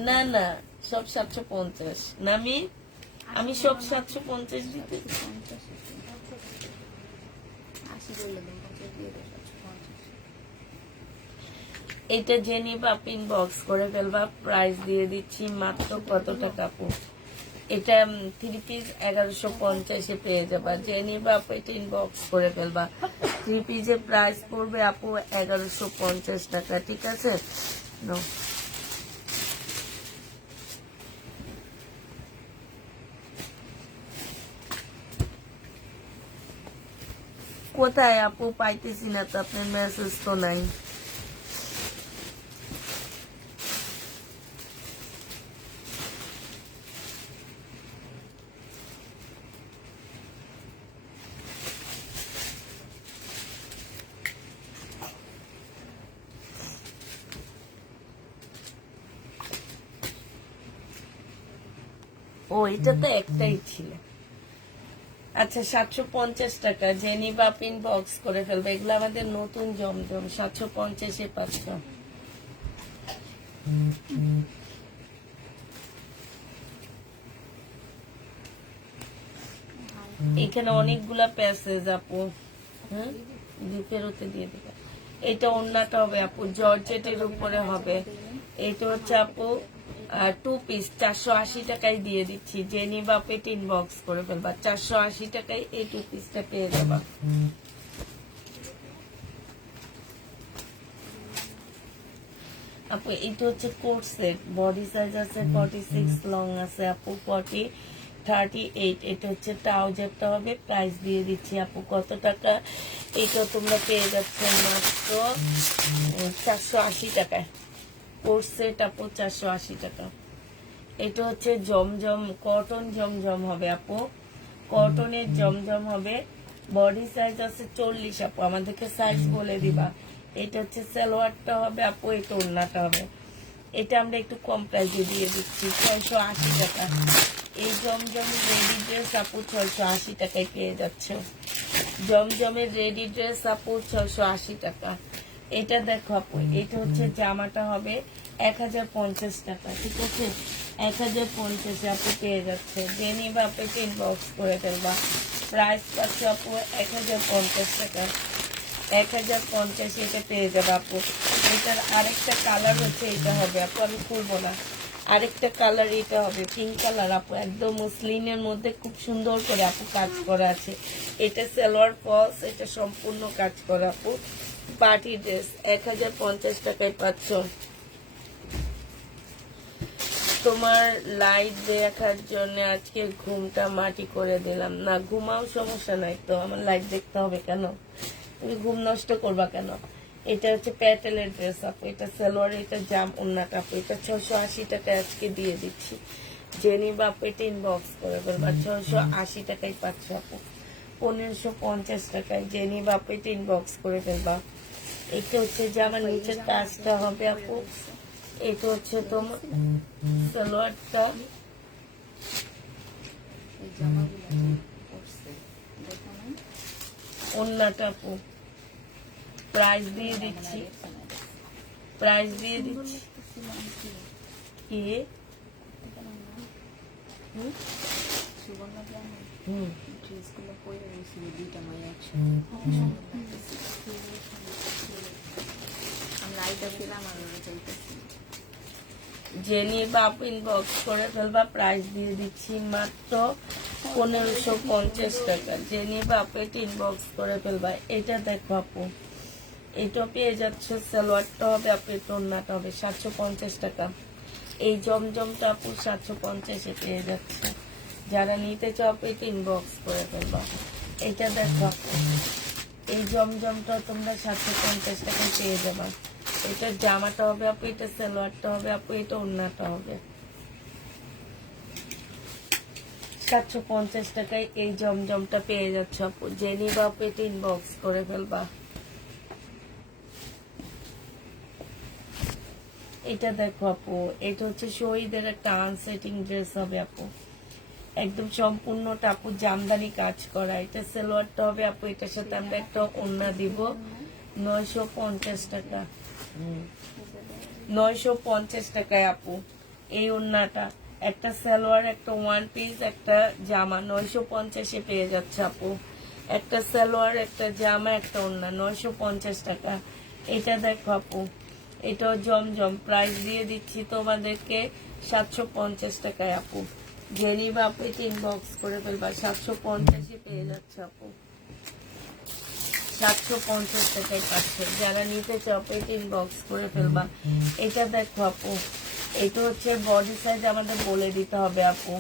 না না, সব 750 না, আমি সব 750 দিতে। এটা যে নিবা ইনবক্স করে ফেলবা। প্রাইস দিয়ে দিচ্ছি মাত্র কত টাকা আপু? এটা 3 পিস 1150-এ পেয়ে যাবা। যে নিবা আপু এটা ইনবক্স করে ফেলবা। 3 পিসের প্রাইস পড়বে আপু 1150 টাকা। ঠিক আছে, নো কোথায় আপু? পাইতেছি না তো, আপনার মেসেজ তো নাই। ও, এটা তো একটাই ছিল। আচ্ছা, 750 টাকা। যে নিবা ইনবক্স করে ফেলবে। এগুলো আমাদের নতুন জমজম, 750-এ পাচ্ছ। এখানে অনেকগুলা প্যাসেজ আপু। হ্যাঁ, ফেরতে দিয়ে দেবে। এটা ওড়নাটা হবে আপু, জর্জেটের উপরে হবে। এটা হচ্ছে আপু 2 পিস 480 টাকায় দিয়ে দিচ্ছি। যে নিবা পেট ইনবক্স করে ফেলবা। 480 টাকায় এই 2 পিসটা পেয়ে যাবা। আপু এটা হচ্ছে কোট সেট, বডি সাইজ আছে 46, লং আছে আপু 40, 38। এটা হচ্ছে ট্রাউজারটা হবে। প্রাইস দিয়ে দিচ্ছি আপু কত টাকা? এটা তোমরা পেয়ে যাচ্ছে মাত্র 480 টাকায়। কোট সেট আপু 480 টাকা। এটা হচ্ছে জমজম, কটন জমজম হবে আপু। কটনের জমজম হবে, বডি সাইজ আছে 40 আপু, আমাদেরকে সাইজ বলে দিবা। এটা হচ্ছে সালোয়ারটা হবে আপু, এটা ওড়নাটা হবে। এটা আমরা একটু কম প্রাইসে দিয়ে দিচ্ছি 680 টাকা। এই জমজমের রেডি ড্রেস আপু 680 টাকায় পেয়ে যাচ্ছ। জমজমের রেডি ড্রেস আপু 680 টাকা। এটা দেখো আপু, এটা হচ্ছে জামাটা হবে 1050 টাকা, ঠিক আছে? 1050 আপু পেয়ে যাচ্ছে। যে নিবা আপু ইনবক্স করে ফেলবা। প্রাইস পাচ্ছে আপু 1050 টাকা। 1050 এটা পেয়ে যাবে আপু। এটার আরেকটা কালার হচ্ছে এটা হবে আপু, আমি খুলবো না। আরেকটা কালার এটা হবে পিঙ্ক কালার আপু, একদম মুসলিনের মধ্যে খুব সুন্দর করে আপু কাজ করা আছে। এটা সালোয়ার ফলস, এটা সম্পূর্ণ কাজ করা আপু। পার্টি ড্রেস 1050 টাকায় পাচ্ছ। তোমার লাইট দেখার জন্য আজকে ঘুমটা মাটি করে দিলাম। না ঘুমাও, সমস্যা নাই তো, আমার লাইট দেখতে হবে কেন? তুমি ঘুম নষ্ট করবা কেন? এটা হচ্ছে প্যাটেলের ড্রেস আপু, এটা সালোয়ার, এটা জাম ওন্নাটা আপু। এটা 680 টাকায় আজকে দিয়ে দিচ্ছি। জেনি বাপ এটা ইনবক্স করে ফেলবা। 680 টাকায় পাচ্ছ আপু। 1550 টাকায় জেনি বাপ এটা ইনবক্স করে ফেলবা। এটা হচ্ছে জামার নিচের কাজটা হবে আপু। এটা হচ্ছে তোমার সালোয়ারটা। এই জামাগুলো পরছে দেখো না, ওন্নাটা আপু প্রাইস দিয়ে দিচ্ছি, প্রাইস দিয়ে দিচ্ছি। কি সুবর্ণ জানো হুম ড্রেসগুলো পরে রয়েছিল দুইটা মাই একসাথে। আমি লাইট আসছিলাম আর ওরা চাইতেছি। জেনি বাপ ইনবক্স করে ফেলবা। প্রাইস দিয়ে দিচ্ছি মাত্র 1550 টাকা। জেনি বাপ এটা ইনবক্স করে ফেলবা। এটা দেখো আপু, এটা পেয়ে যাচ্ছ। সালোয়ারটা হবে আপু, এটা ওড়নাটা হবে 750 টাকা। এই জমজমটা আপু 750-এ পেয়ে যাচ্ছে। যারা নিতে চাও আপু এটা ইনবক্স করে ফেলবা। এটা দেখো আপু, এই জমজমটা তোমরা 750 টাকায় পেয়ে যাবা। এটা জামাটা হবে আপু, এটা সালোয়ারটা হবে আপু, এটা ওড়নাটা হবে 750 টাকায়। এই জমজমটা পেয়ে যাচ্ছে আপু। জেনি বা আপু এটা ইনবক্স করে ফেলবা। এটা দেখো আপু, এটা হচ্ছে শহীদের একটা আনসেটিং ড্রেস হবে আপু, একদম সম্পূর্ণটা আপু জামদানি কাজ করা। এটা সালোয়ারটা হবে আপু, এটার সাথে আমরা একটা ওড়না দিব 950 টাকা। 950 টাকায় আপু এই ওড়নাটা, একটা সালোয়ার, একটা ওয়ান পিস, একটা জামা 950-এ পেয়ে যাচ্ছে আপু। একটা সালোয়ার, একটা জামা, একটা ওড়না 950 টাকা। এটা দেখো আপু, এটাও জমজম। প্রাইস দিয়ে দিচ্ছি তোমাদেরকে 750 টাকায় আপু। জেনি বা আপু এটা ইনবক্স করে ফেলবা। 750-এ পেয়ে যাচ্ছে আপু। 750 টাকায় পাচ্ছে। যারা নিতে চাও এটা ইনবক্স করে ফেলবা। এটা দেখো আপু, এটা হচ্ছে বডি সাইজ আমাদের বলে দিতে হবে আপু।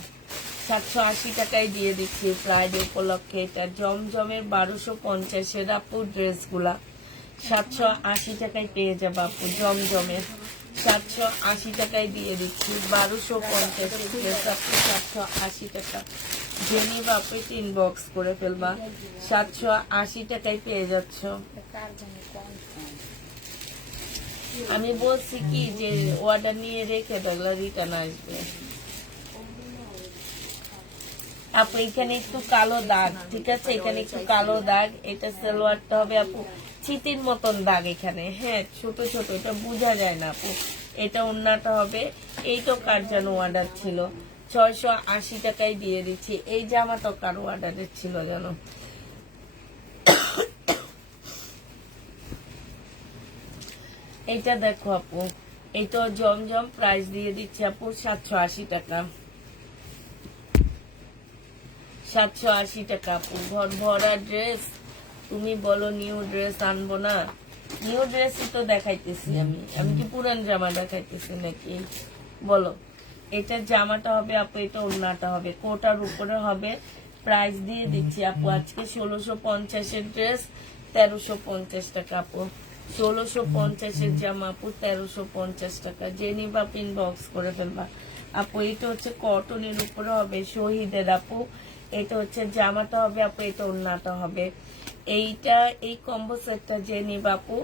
780 টাকায় দিয়ে দিচ্ছি ফ্রাইডে উপলক্ষে। এটা জমজমের 1250-এর আপু ড্রেসগুলা 780 টাকায় পেয়ে যাবে আপু। জমজমের 780 টাকায় দিয়ে দিচ্ছি। 1250-এর ড্রেস আপু 780 টাকা। জেনি বাপে ইনবক্স করে ফেলবা। 780 টাকায় পেয়ে যাচ্ছ। কার জন্য কম কম আমি বলছি কি যে অর্ডার নিয়ে রেখে দেখলে রিটার্ন আসবে আপু। এখানে একটু কালো দাগ, ঠিক আছে? এখানে একটু কালো দাগ। এটা সালোয়ারটা হবে আপু চিতির মতন দাগ এখানে, হ্যাঁ ছোট ছোট, এটা বোঝা যায় না আপু। এটা ওড়নাটা হবে। এইটা কার যেন অর্ডার ছিল, 680 টাকায় দিয়ে দিচ্ছি। এই জামাটা কারো অর্ডারের ছিল যেন। এইটা দেখো আপু, এইটা জমজম। প্রাইস দিয়ে দিচ্ছি আপু 780 টাকা। 780 টাকা আপু। ঘর ভরা ড্রেস, তুমি বলো নিউ ড্রেস আনবো না? নিউ ড্রেসই তো দেখাইতেছি আমি। আমি কি পুরান জামা দেখাইতেছি নাকি বলো? এটা জামাটা হবে আপু, এটা ওড়নাটা হবে, কোটার উপরে হবে। প্রাইস দিয়ে দিচ্ছি আপু আজকে 1650-এর ড্রেস 1350 টাকা আপু। 1650-এর জামা আপু 1350 টাকা। জেনি বা ইনবক্স করে ফেলবা আপু। এটা হচ্ছে কটনের উপরে হবে শহীদের আপু। এটা হচ্ছে জামাটা হবে আপু, এটা ওড়নাটা হবে। এইটা এই কম্বো সেটটা যে নিব আপু,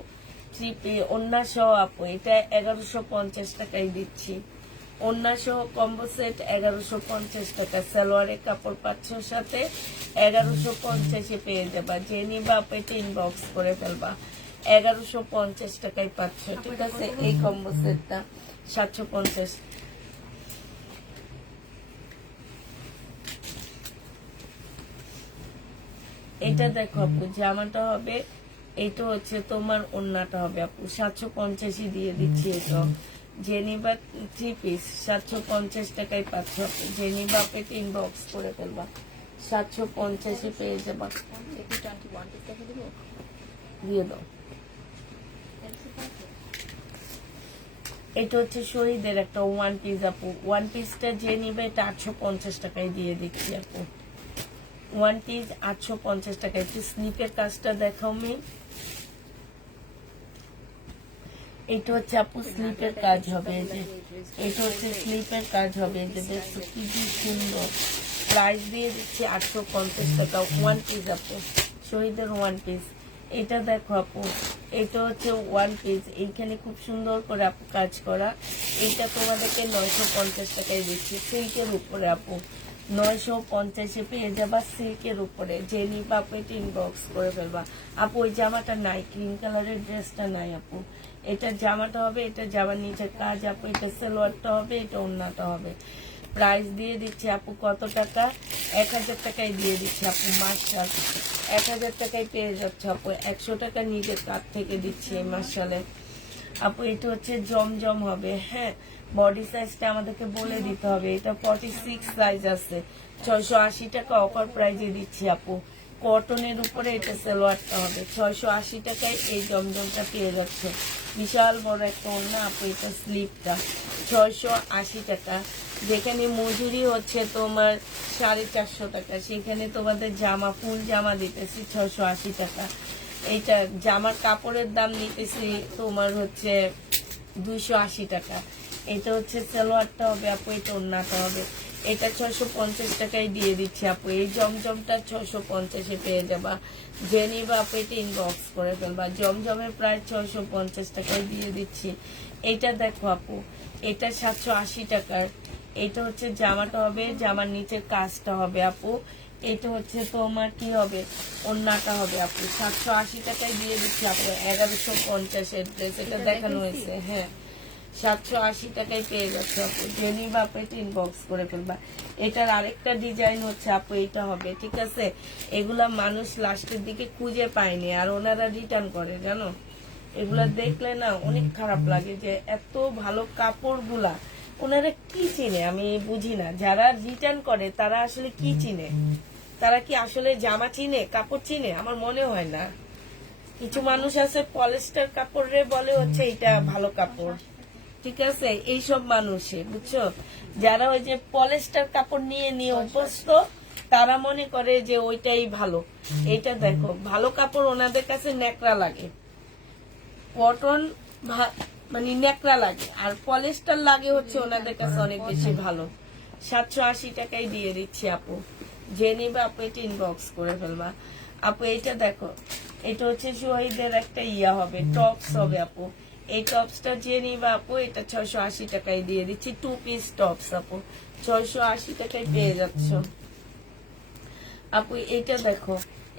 থ্রি ওড়না সহ আপু, এটা 1150 টাকায় দিচ্ছি। ওড়না সহ কম্বো সেট 1150 টাকা। সালোয়ারের কাপড় পাচ্ছ সাথে 1150 পেয়ে যাবা। যে নিবা আপু এটা ইনবক্স করে ফেলবা। 1150 টাকায় পাচ্ছ, ঠিক আছে। এই কম্বো সেটটা 750। এটা দেখো আপু, জামাটা হবে, এইটা হচ্ছে তোমার ওড়নাটা হবে আপু, 750 দিয়ে দিচ্ছি। এটা জেনিবা 3 পিস 750 টাকায় পাচ্ছ আপু। জেনিবা পেতে ইনবক্স করে ফেলবা, 750 পেয়ে যাবা। একটু 21 পিস দেখে দিব। দিয়ে দাও। এটা হচ্ছে শহীদের একটা ওয়ান পিস আপু। ওয়ান পিসটা যে নিবে এটা 850 টাকায় দিয়ে দিচ্ছি আপু। ওয়ান পিস 850 টাকা। একটু স্লিপের কাজটা দেখাও মি। এটা হচ্ছে আপু স্লিপের কাজ হবে, এই যে এটা হচ্ছে স্লিপের কাজ হবে, এই যে দেখছো কি সুন্দর। প্রাইস দিয়ে দিচ্ছি 850 টাকা। ওয়ান পিস আপু, শহীদের ওয়ান পিস। এটা দেখো আপু, এটা হচ্ছে ওয়ান পিস, এইখানে খুব সুন্দর করে আপু কাজ করা। এইটা তোমাদেরকে 950 টাকায় দিচ্ছি, সিল্কের উপরে আপু। 950 পেয়ে যাবা সিল্কের উপরে। যে নিবা আপু এটা ইনবক্স করে ফেলবা আপু। ওই জামাটা নাই, ক্রিম কালারের ড্রেসটা নাই আপু। এটা জামাটা হবে, এটা জামার নিচে কাজ আপু। এটা সালোয়ারটা হবে, এটা ওড়নাটা হবে। প্রাইস দিয়ে দিচ্ছি আপু কত টাকা? 1000 টাকায় দিয়ে দিচ্ছি আপু। মার্শাল 1000 টাকায় পেয়ে যাচ্ছে আপু। 100 টাকা নিজের কাছ থেকে দিচ্ছি এই মার্শালে আপু। এটা হচ্ছে জমজম হবে, হ্যাঁ। বডি সাইজটা আমাদেরকে বলে দিতে হবে। এটা 46 সাইজ আছে, 680 টাকা অফার প্রাইজে দিচ্ছি আপু। কটনের উপরে এটা সালোয়ারটা হবে, 680 টাকায় এই জমজমটা পেয়ে যাচ্ছে। বিশাল বড় একটা ওড়না আপু। এটা স্লিপটা 680 টাকা। যেখানে মজুরি হচ্ছে তোমার 450 টাকা, সেখানে তোমাদের জামা ফুল জামা দিতেছি 680 টাকা। এইটা জামার কাপড়ের দাম নিতেছি তোমার হচ্ছে 280 টাকা। এটা হচ্ছে সালোয়ারটা হবে আপু, এটা ওড়নাটা হবে। এটা 650 টাকায় দিয়ে দিচ্ছি আপু। এই জমজমটা 650 পেয়ে যাবা। যে নিবা আপু এটা ইনবক্স করে ফেলবা। জমজমের প্রায় 650 টাকায় দিয়ে দিচ্ছি। এইটা দেখো আপু, এটা 780 টাকার। এটা হচ্ছে জামাটা হবে, জামার নিচের কাজটা হবে আপু। এটা হচ্ছে তোমার কি হবে, ওড়নাটা হবে আপু। 780 টাকায় দিয়ে দিচ্ছি আপু। 1150 ড্রেস এটা দেখানো হয়েছে, হ্যাঁ। 780 টাকায় পেয়ে যাচ্ছে আপু। জেনি বাপ এটা ইনবক্স করে ফেলবা। এটার আরেকটা ডিজাইন হচ্ছে আপু, এটা হবে, ঠিক আছে। এগুলা মানুষ লাস্টের দিকে খুঁজে পায়নি, আর ওনারা রিটার্ন করে, জানো। এগুলা দেখলে না অনেক খারাপ লাগে যে এত ভালো কাপড়গুলা ওনারা কি চিনে, আমি বুঝি না। যারা রিটার্ন করে তারা আসলে কি চিনে? তারা কি আসলে জামা চিনে, কাপড় চিনে? আমার মনে হয় না। কিছু মানুষ আছে পলিস্টার কাপড়ে বলে হচ্ছে এটা ভালো কাপড়, ঠিক আছে। এইসব মানুষে বুঝছো, যারা ওই যে পলিস্টার কাপড় নিয়ে নিয়ে অভ্যস্ত, তারা মনে করে যে ওইটাই ভালো। এটা দেখো, ভালো কাপড় ওনাদের কাছে ন্যাকড়া লাগে। কটন মানে ন্যাকড়া লাগে, আর পলিস্টার লাগে হচ্ছে ওনাদের কাছে অনেক বেশি ভালো। 780 টাকায় দিয়ে দিচ্ছি আপু। যে নিবা আপু এটা ইনবক্স করে ফেলবা আপু। এটা দেখো, এটা হচ্ছে শহীদের একটা ইয়া হবে, টপস হবে আপু। এই টপসটা যে নিবা আপু এটা 680 টাকায় দিয়ে দিচ্ছি। 2 পিস টপস আপু, 680 টাকায় পেয়ে যাচ্ছ আপু। এটা দেখো,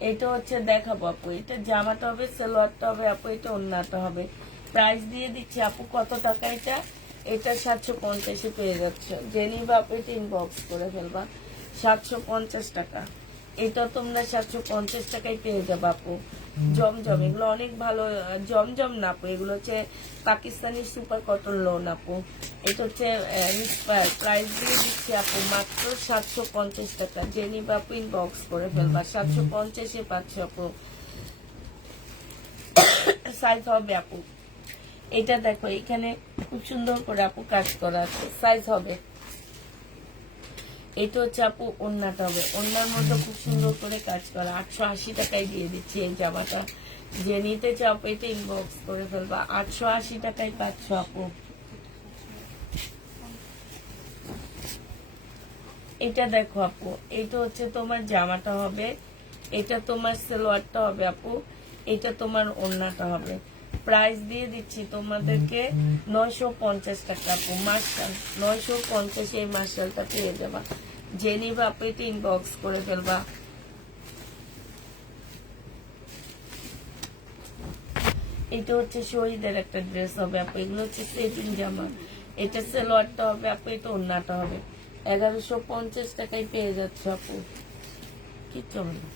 এটা হচ্ছে দেখাবো আপু। এটা জামাটা হবে, সালোয়ারটা হবে আপু, এটা ওড়নাটা হবে। প্রাইস দিয়ে দিচ্ছি আপু কত টাকা? এটা এটা 750 পেয়ে যাচ্ছে। জেনি বাপ এটা ইনবক্স করে ফেলবা। 750 টাকা। এটা তোমরা 750 টাকায় পেয়ে যাবে আপু। জমজম এগুলো অনেক ভালো। জমজম না আপু, এগুলো হচ্ছে পাকিস্তানি সুপার কটন লোন আপু। এটা হচ্ছে প্রাইস দিয়ে দিচ্ছি আপু মাত্র 750 টাকা। জেনি বাপু ইনবক্স করে ফেলবা। 750 পাচ্ছ আপু। সাইজ হবে আপু। এটা দেখো, এখানে খুব সুন্দর করে আপু কাজ করা আছে, সাইজ হবে। এটা হচ্ছে আপু ওড়নাটা হবে, ওড়নার মধ্যে খুব সুন্দর করে কাজ করা। 880 টাকায় দিয়ে দিচ্ছি এই জামাটা। যে নিতে চাও এটা ইনবক্স করে ফেলবা। 880 টাকায় পাচ্ছ আপু। এটা দেখো আপু, এটা হচ্ছে তোমার জামাটা হবে, এটা তোমার সালোয়ারটা হবে আপু, এটা তোমার ওড়নাটা হবে। প্রাইস দিয়ে দিচ্ছি তোমাদেরকে 950 টাকা আপু। মার্শাল 950 এই মার্শালটা পেয়ে যাবা। যে নিবা আপু এটা ইনবক্স করে ফেলবা। এটা হচ্ছে শহীদের একটা ড্রেস হবে আপু, এগুলো হচ্ছে সেটিং জামা। এটা সালোয়ারটা হবে আপু, এটা ওড়নাটা হবে। 1150 টাকায় পেয়ে যাচ্ছে আপু। কি চলবে,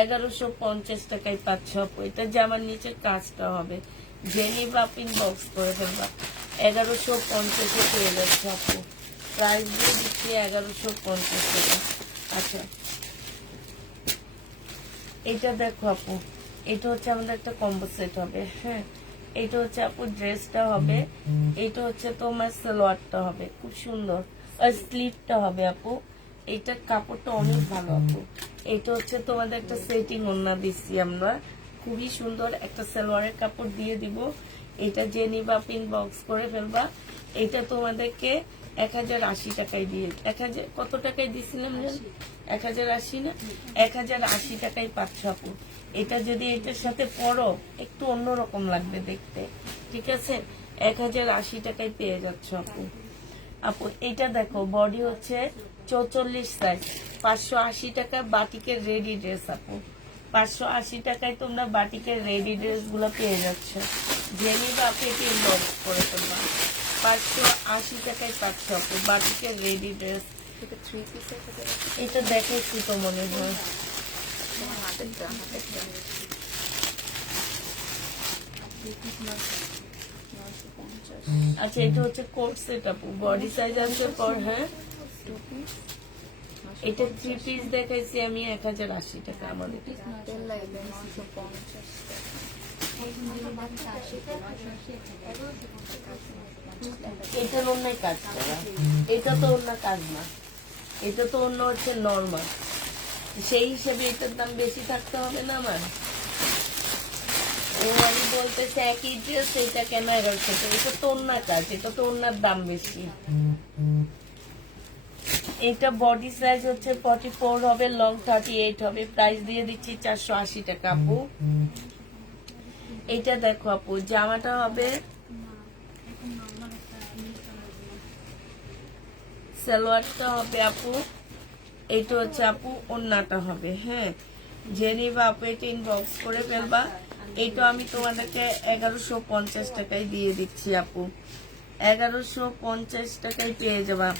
1150 টাকায় পাচ্ছ আপু। এটা জামার নিচে কাজটা হবে। জেনি বাপিং বক্স করে ফেলবা। 1150 পেয়ে যাচ্ছে আপু। প্রাইস দিয়ে দিচ্ছি 1150 টাকা। আচ্ছা, এটা দেখো আপু, এটা হচ্ছে আমাদের একটা কম্বো সেট হবে। হ্যাঁ, এটা হচ্ছে আপু ড্রেসটা হবে, এটা হচ্ছে তোমার সালোয়ারটা হবে, খুব সুন্দর। আর স্লিভটা হবে আপু, এইটার কাপড়টা অনেক ভালো আপু। এটা হচ্ছে তোমাদের একটা সেটিং ওড়না দিচ্ছি আমরা, খুবই সুন্দর একটা সালোয়ারের কাপড় দিয়ে দিব। এটা যে নিবা পিন বক্স করে ফেলবা। এটা তোমাদেরকে 1080 টাকায় দিয়ে, 1000 কত টাকায় দিছিলাম জান? 1080 না, 1080 টাকায় পাচ্ছ আপু। এটা যদি এটার সাথে পরো একটু অন্যরকম লাগবে দেখতে, ঠিক আছে? 1080 টাকায় পেয়ে যাচ্ছ আপু। আপু এটা দেখো, বডি হচ্ছে 44 সাইজ, 580 টাকা বাটিকের রেডি ড্রেস আপু। 580 টাকায় তোমরা বাটিকের রেডি ড্রেস গুলো পেয়ে যাচ্ছ। জেনি বা আপু এটা ইনবক্স করে তোমরা 580 টাকায় পাচ্ছ আপু বাটিকের রেডি ড্রেস। এটা 3 পিসের সাথে এটা দেখাইছি তো মনে হয়। তোমার হাতেরটা 950 আচ্ছা, এটা হচ্ছে কোট সেট আপু, বডি সাইজ আছে পর। হ্যাঁ, 2 পিস এটা 3 পিস দেখাইছি আমি 1080 টাকা আমাদের। তেল লাগবে 950 টাকা। এটার অন্য কাজ করা, এটা তো অন্য কাজ না, এটা তো অন্য হচ্ছে নর্মাল। সেই হিসেবে এটার দাম বেশি থাকতে হবে না আমার? ও আমি বলতেছে একই ড্রেস, এটা কেন 1100 টাকা? এটা তো অন্য কাজ, এটা তো অন্যার দাম বেশি। এটা বডি সাইজ হচ্ছে 44 হবে, লং 38 হবে। প্রাইস দিয়ে দিচ্ছি 480 টাকা আপু। এটা দেখো আপু, জামাটা হবে, সালোয়ারটা হবে আপু, এটা হচ্ছে আপু ওড়নাটা হবে। হ্যাঁ, জেনি বা আপু এটা ইনবক্স করে ফেলবা। এটা আমি তোমাদেরকে 1150 টাকায় দিয়ে দিচ্ছি আপু। 1150 টাকায় পেয়ে যাবা।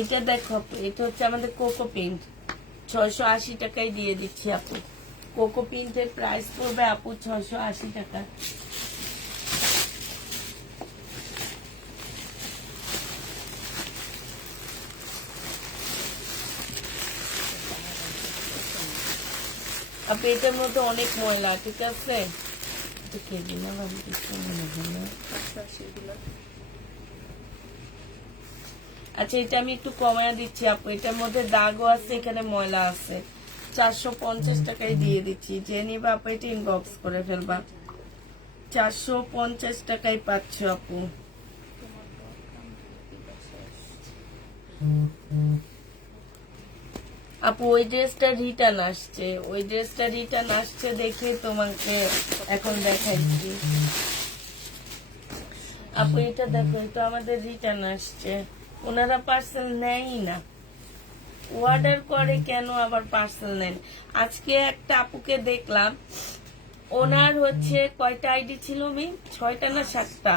এটা দেখো আপু, এটা হচ্ছে আমাদের কোকো প্রিন্ট, 680 টাকায় দিয়ে দিচ্ছি আপু। কোকো প্রিন্টের প্রাইস পড়বে আপু 680 টাকা। আপু এটার মধ্যে অনেক ময়লা, ঠিক আছে? এটা কে দিলাম আমি, কিছু মনে হয় না। আচ্ছা, এটা আমি একটু কমায় দিচ্ছি আপু, এটার মধ্যে দাগও আছে, এখানে ময়লা আছে। 450 টাকায় দিয়ে দিচ্ছি। যে নিবা আপু এটা ইনবক্স করে ফেলবা। 450 টাকায় পাচ্ছ আপু। আপু ওই ড্রেসটা রিটার্ন আসছে, ওই ড্রেসটা রিটার্ন আসছে দেখে তোমাকে এখন দেখাচ্ছি। আপু এটা দেখো, এটা আমাদের রিটার্ন আসছে, ওনারা পার্সেল নেয়ই না। অর্ডার করে কেন আবার পার্সেল নেন? আজকে একটা আপুকে দেখলাম, ওনার হচ্ছে কয়টা আইডি ছিল, 6টা না 7টা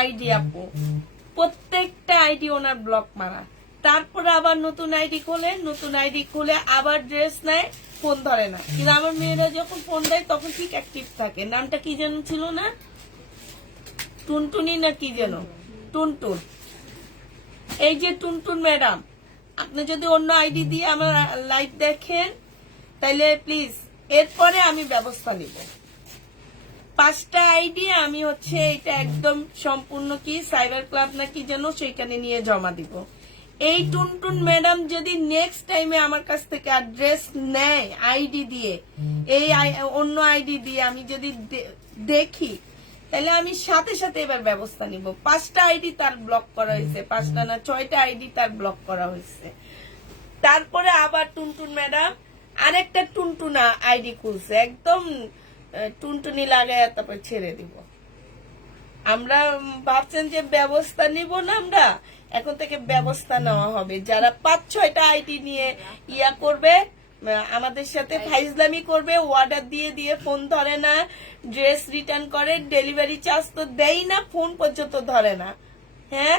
আইডি আপু, প্রত্যেকটা আইডি ওনার ব্লক মারা। তারপরে আবার নতুন আইডি খোলে, নতুন আইডি খুলে আবার ড্রেস নেয়, ফোন ধরে না। কিন্তু আমার মেয়েরা যখন ফোন দেয় তখন ঠিক অ্যাক্টিভ থাকে। নামটা কি যেন ছিল না, টুনটুনি না কি যেন, টুনটুন। এই যে টুনটুন ম্যাডাম, আপনি যদি অন্য আইডি দিয়ে আমার লাইভ দেখেন তাহলে প্লিজ এরপরে আমি ব্যবস্থা নিব। 5টা আইডি আমি হচ্ছে এটা একদম সম্পূর্ণ কি সাইবার ক্লাব নাকি যেন সেখানে নিয়ে জমা দিব। এই টুনটুন ম্যাডাম যদি নেক্সট টাইমে আমার কাছ থেকে অ্যাড্রেস নেয় আইডি দিয়ে, এই অন্য আইডি দিয়ে আমি যদি দেখি, তাহলে আমি সাথে সাথে এবার ব্যবস্থা নিব। 5টা আইডি তার ব্লক করা হয়েছে, 5টা না 6টা আইডি তার ব্লক করা হয়েছে। তারপরে আবার টুনটুন ম্যাডাম আরেকটা টুনটুনা আইডি খুলছে, একদম টুনটুনি লাগায় তারপর ছেড়ে দিব। আমরা ভাবছেন যে ব্যবস্থা নিব না, আমরা এখন থেকে ব্যবস্থা নেওয়া হবে। যারা 5-6টা আইডি নিয়ে ইয়া করবে, আমাদের সাথে ফাইজলামি করবে, অর্ডার দিয়ে দিয়ে ফোন ধরে না, ড্রেস রিটার্ন করে, ডেলিভারি চার্জ তো দেই না, ফোন পর্যন্ত ধরে না। হ্যাঁ,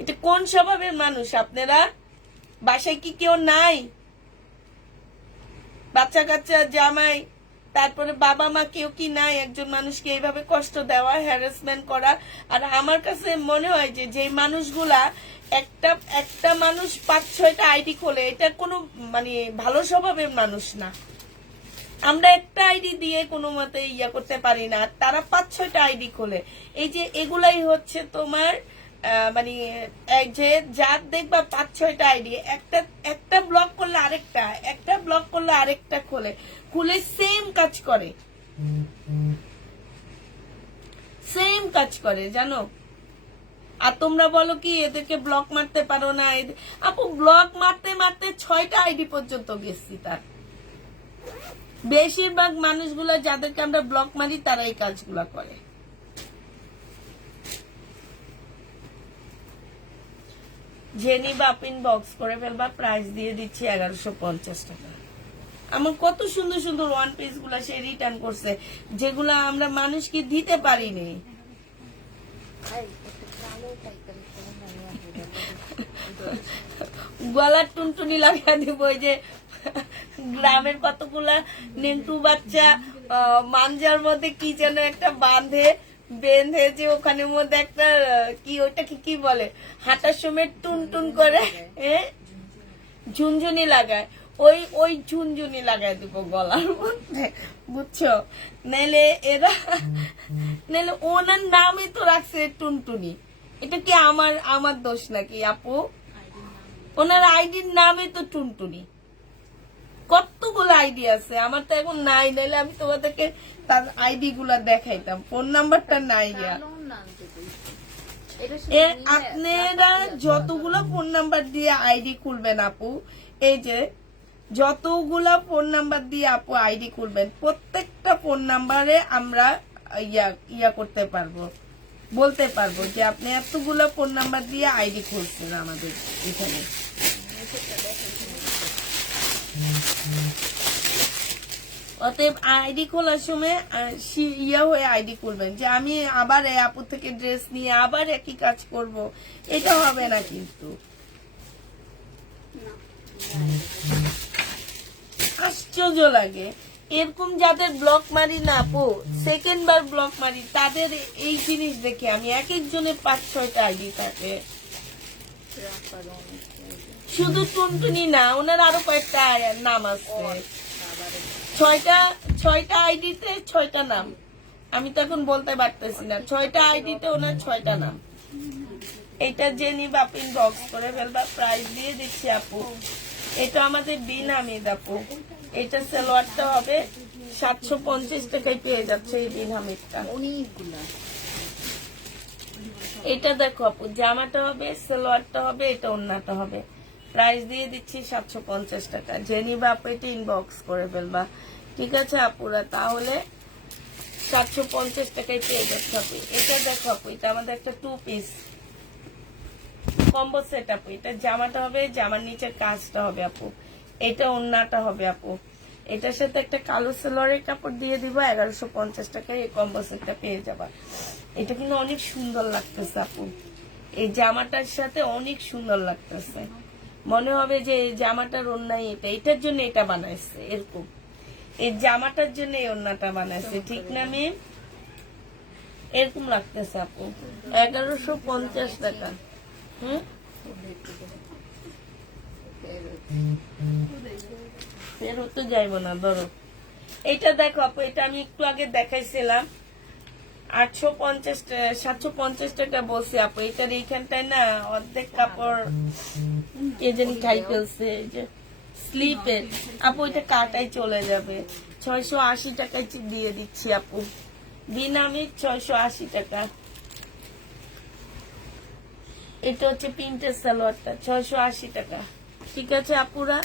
এটা কোন স্বভাবের মানুষ আপনারা? বাসায় কি কেউ নাই? বাচ্চা কাচ্চা, জামাই, তারপরে বাবা মা কেউ কি নাই একজন মানুষকে এইভাবে কষ্ট দেওয়া, হ্যারাসমেন্ট করা? আর আমার কাছে মনে হয় যে যে মানুষগুলা একটা মানুষ 5-6টা আইডি খোলে, এটা কোনো মানে ভালো স্বভাবের মানুষ না। আমরা একটা আইডি দিয়ে কোনো মতে ইয়া করতে পারি না, তারা 5-6টা আইডি খোলে। এই যে এগুলাই হচ্ছে তোমার মানে যে যার দেখবা 5-6টা আইডি, একটা ব্লক করলে আরেকটা, একটা ব্লক করলে আরেকটা খুলে সেম কাজ করে, সেম কাজ করে জানো। আর তোমরা বলো কি এদেরকে ব্লক মারতে পারো না? আপু ব্লক মারতে মারতে 6টা আইডি পর্যন্ত গেছি তার। বেশিরভাগ মানুষগুলা যাদেরকে আমরা ব্লক মারি তারা এই কাজগুলা করে। জেনি বাপিন বক্স করে ফেলবা, প্রাইস দিয়ে দিচ্ছি 1150 টাকা। আমার কত সুন্দর সুন্দর ওয়ান পিস গুলা সে রিটার্ন করছে, যেগুলা আমরা মানুষকে দিতে পারিনি। গলার টুনটুনি লাগিয়ে দিব। ওই যে গ্রামের কতগুলা নেন্টু বাচ্চা মাঞ্জার মধ্যে কি যেন একটা বেঁধে যে ওখানের মধ্যে একটা কি, ওইটাকে কি বলে, হাঁটার সময় টুনটুন করে ঝুনঝুনি লাগায়, ওই ঝুনঝুনি লাগাই দিব গলার মধ্যে, বুঝছো? নাইলে ওনার নামই তো রাখছে টুনটুনি, এটা কি আমার দোষ নাকি আপু? ওনার আইডির নামই তো টুনটুনি। কতগুলো আইডি আছে, আমার তো এখন নাই, নাইলে আমি তোমাদেরকে তার আইডি গুলা দেখাইতাম, ফোন নাম্বারটা নাই। আপনারা যতগুলো ফোন নাম্বার দিয়ে আইডি খুলবেন আপু, এই যে যতগুলা ফোন নাম্বার দিয়ে আপু আইডি খুলবেন, প্রত্যেকটা ফোন নাম্বারে আমরা ইয়া করতে পারবো, বলতে পারবো যে আপনি এতগুলো ফোন নাম্বার দিয়ে আইডি খুলছেন আমাদের এখানে। অতএব আইডি খোলার সময় ইয়া হয়ে আইডি খুলবেন যে আমি আবার এই আপু থেকে ড্রেস নিয়ে আবার একই কাজ করব, এটা হবে না। কিন্তু আশ্চর্য লাগে এরকম যাদের ব্লক মারি না আপু, সেকেন্ড বার ব্লক মারি, তাদের এই জিনিস দেখে আমি এক একজনের 5-6টা আইডি থাকে। শুধু টুনটুনি না, ওনার আরো কয়েকটা নাম আছে। 6টা আইডিতে 6টা নাম, আমি তো এখন বলতে পারতেছি না। 6টা আইডিতে ওনার 6টা নাম। এটা জেনি বাপিন বক্স করে ফেলবা, প্রাইস দিয়ে দিচ্ছি আপু। এটা আমাদের বিনামিদ আপু, এটা সালোয়ারটা হবে 750 টাকায় পেয়ে যাচ্ছে এই বিনামিদটা। এটা দেখো আপু, জামাটা হবে, সালোয়ারটা হবে, এটা ওন্নাটা হবে। প্রাইস দিয়ে দিচ্ছি 750 টাকা। জেনি বাপু এটা ইনবক্স করে ফেলবা, ঠিক আছে আপুরা? তাহলে 750 টাকায় পেয়ে যাচ্ছে আপু। এটা দেখো আপু, এটা আমাদের একটা 2 পিস কম্বো সেট আপু। এটা জামাটা হবে, জামার নিচের কাজটা হবে আপু, এটা ওন্নাটা হবে আপু। এটার সাথে একটা কালো সালোয়ারের কাপড় দিয়ে দিব, 1150 টাকায় এই কম্বো সেটটা পেয়ে যাবা। এটা কিন্তু অনেক সুন্দর লাগতেছে আপু, এই জামাটার সাথে অনেক সুন্দর লাগতেছে। মনে হবে যে এই জামাটার ওন্নাই এটা, এটার জন্য এটা বানাইছে, এরকম এই জামাটার জন্য এই ওন্নাটা বানাইছে, ঠিক না মেয়ে? এরকম লাগতেছে আপু, 1150 টাকা। ফেরত যাইবো না, ধরো এটা দেখো আপু, এটা আমি একটু আগে দেখাইছিলাম 750 টাকা বলছি আপু। এটার এইখানটায় না অর্ধেক কাপড় কে জানি খাই ফেলছে, এই যে স্লিপের আপু, এটা কাটাই চলে যাবে। 680 টাকায় দিয়ে দিচ্ছি আপু, দিনামিক 680 টাকা। এটা হচ্ছে প্রিন্টের সালোয়ারটা, 680 টাকা। ঠিক আছে আপুরা,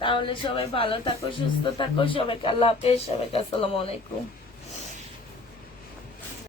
তাহলে সবাই ভালো থাকো, সুস্থ থাকো, সবাইকে আল্লাহ হাফেজ, সবাইকে আসসালামু আলাইকুম।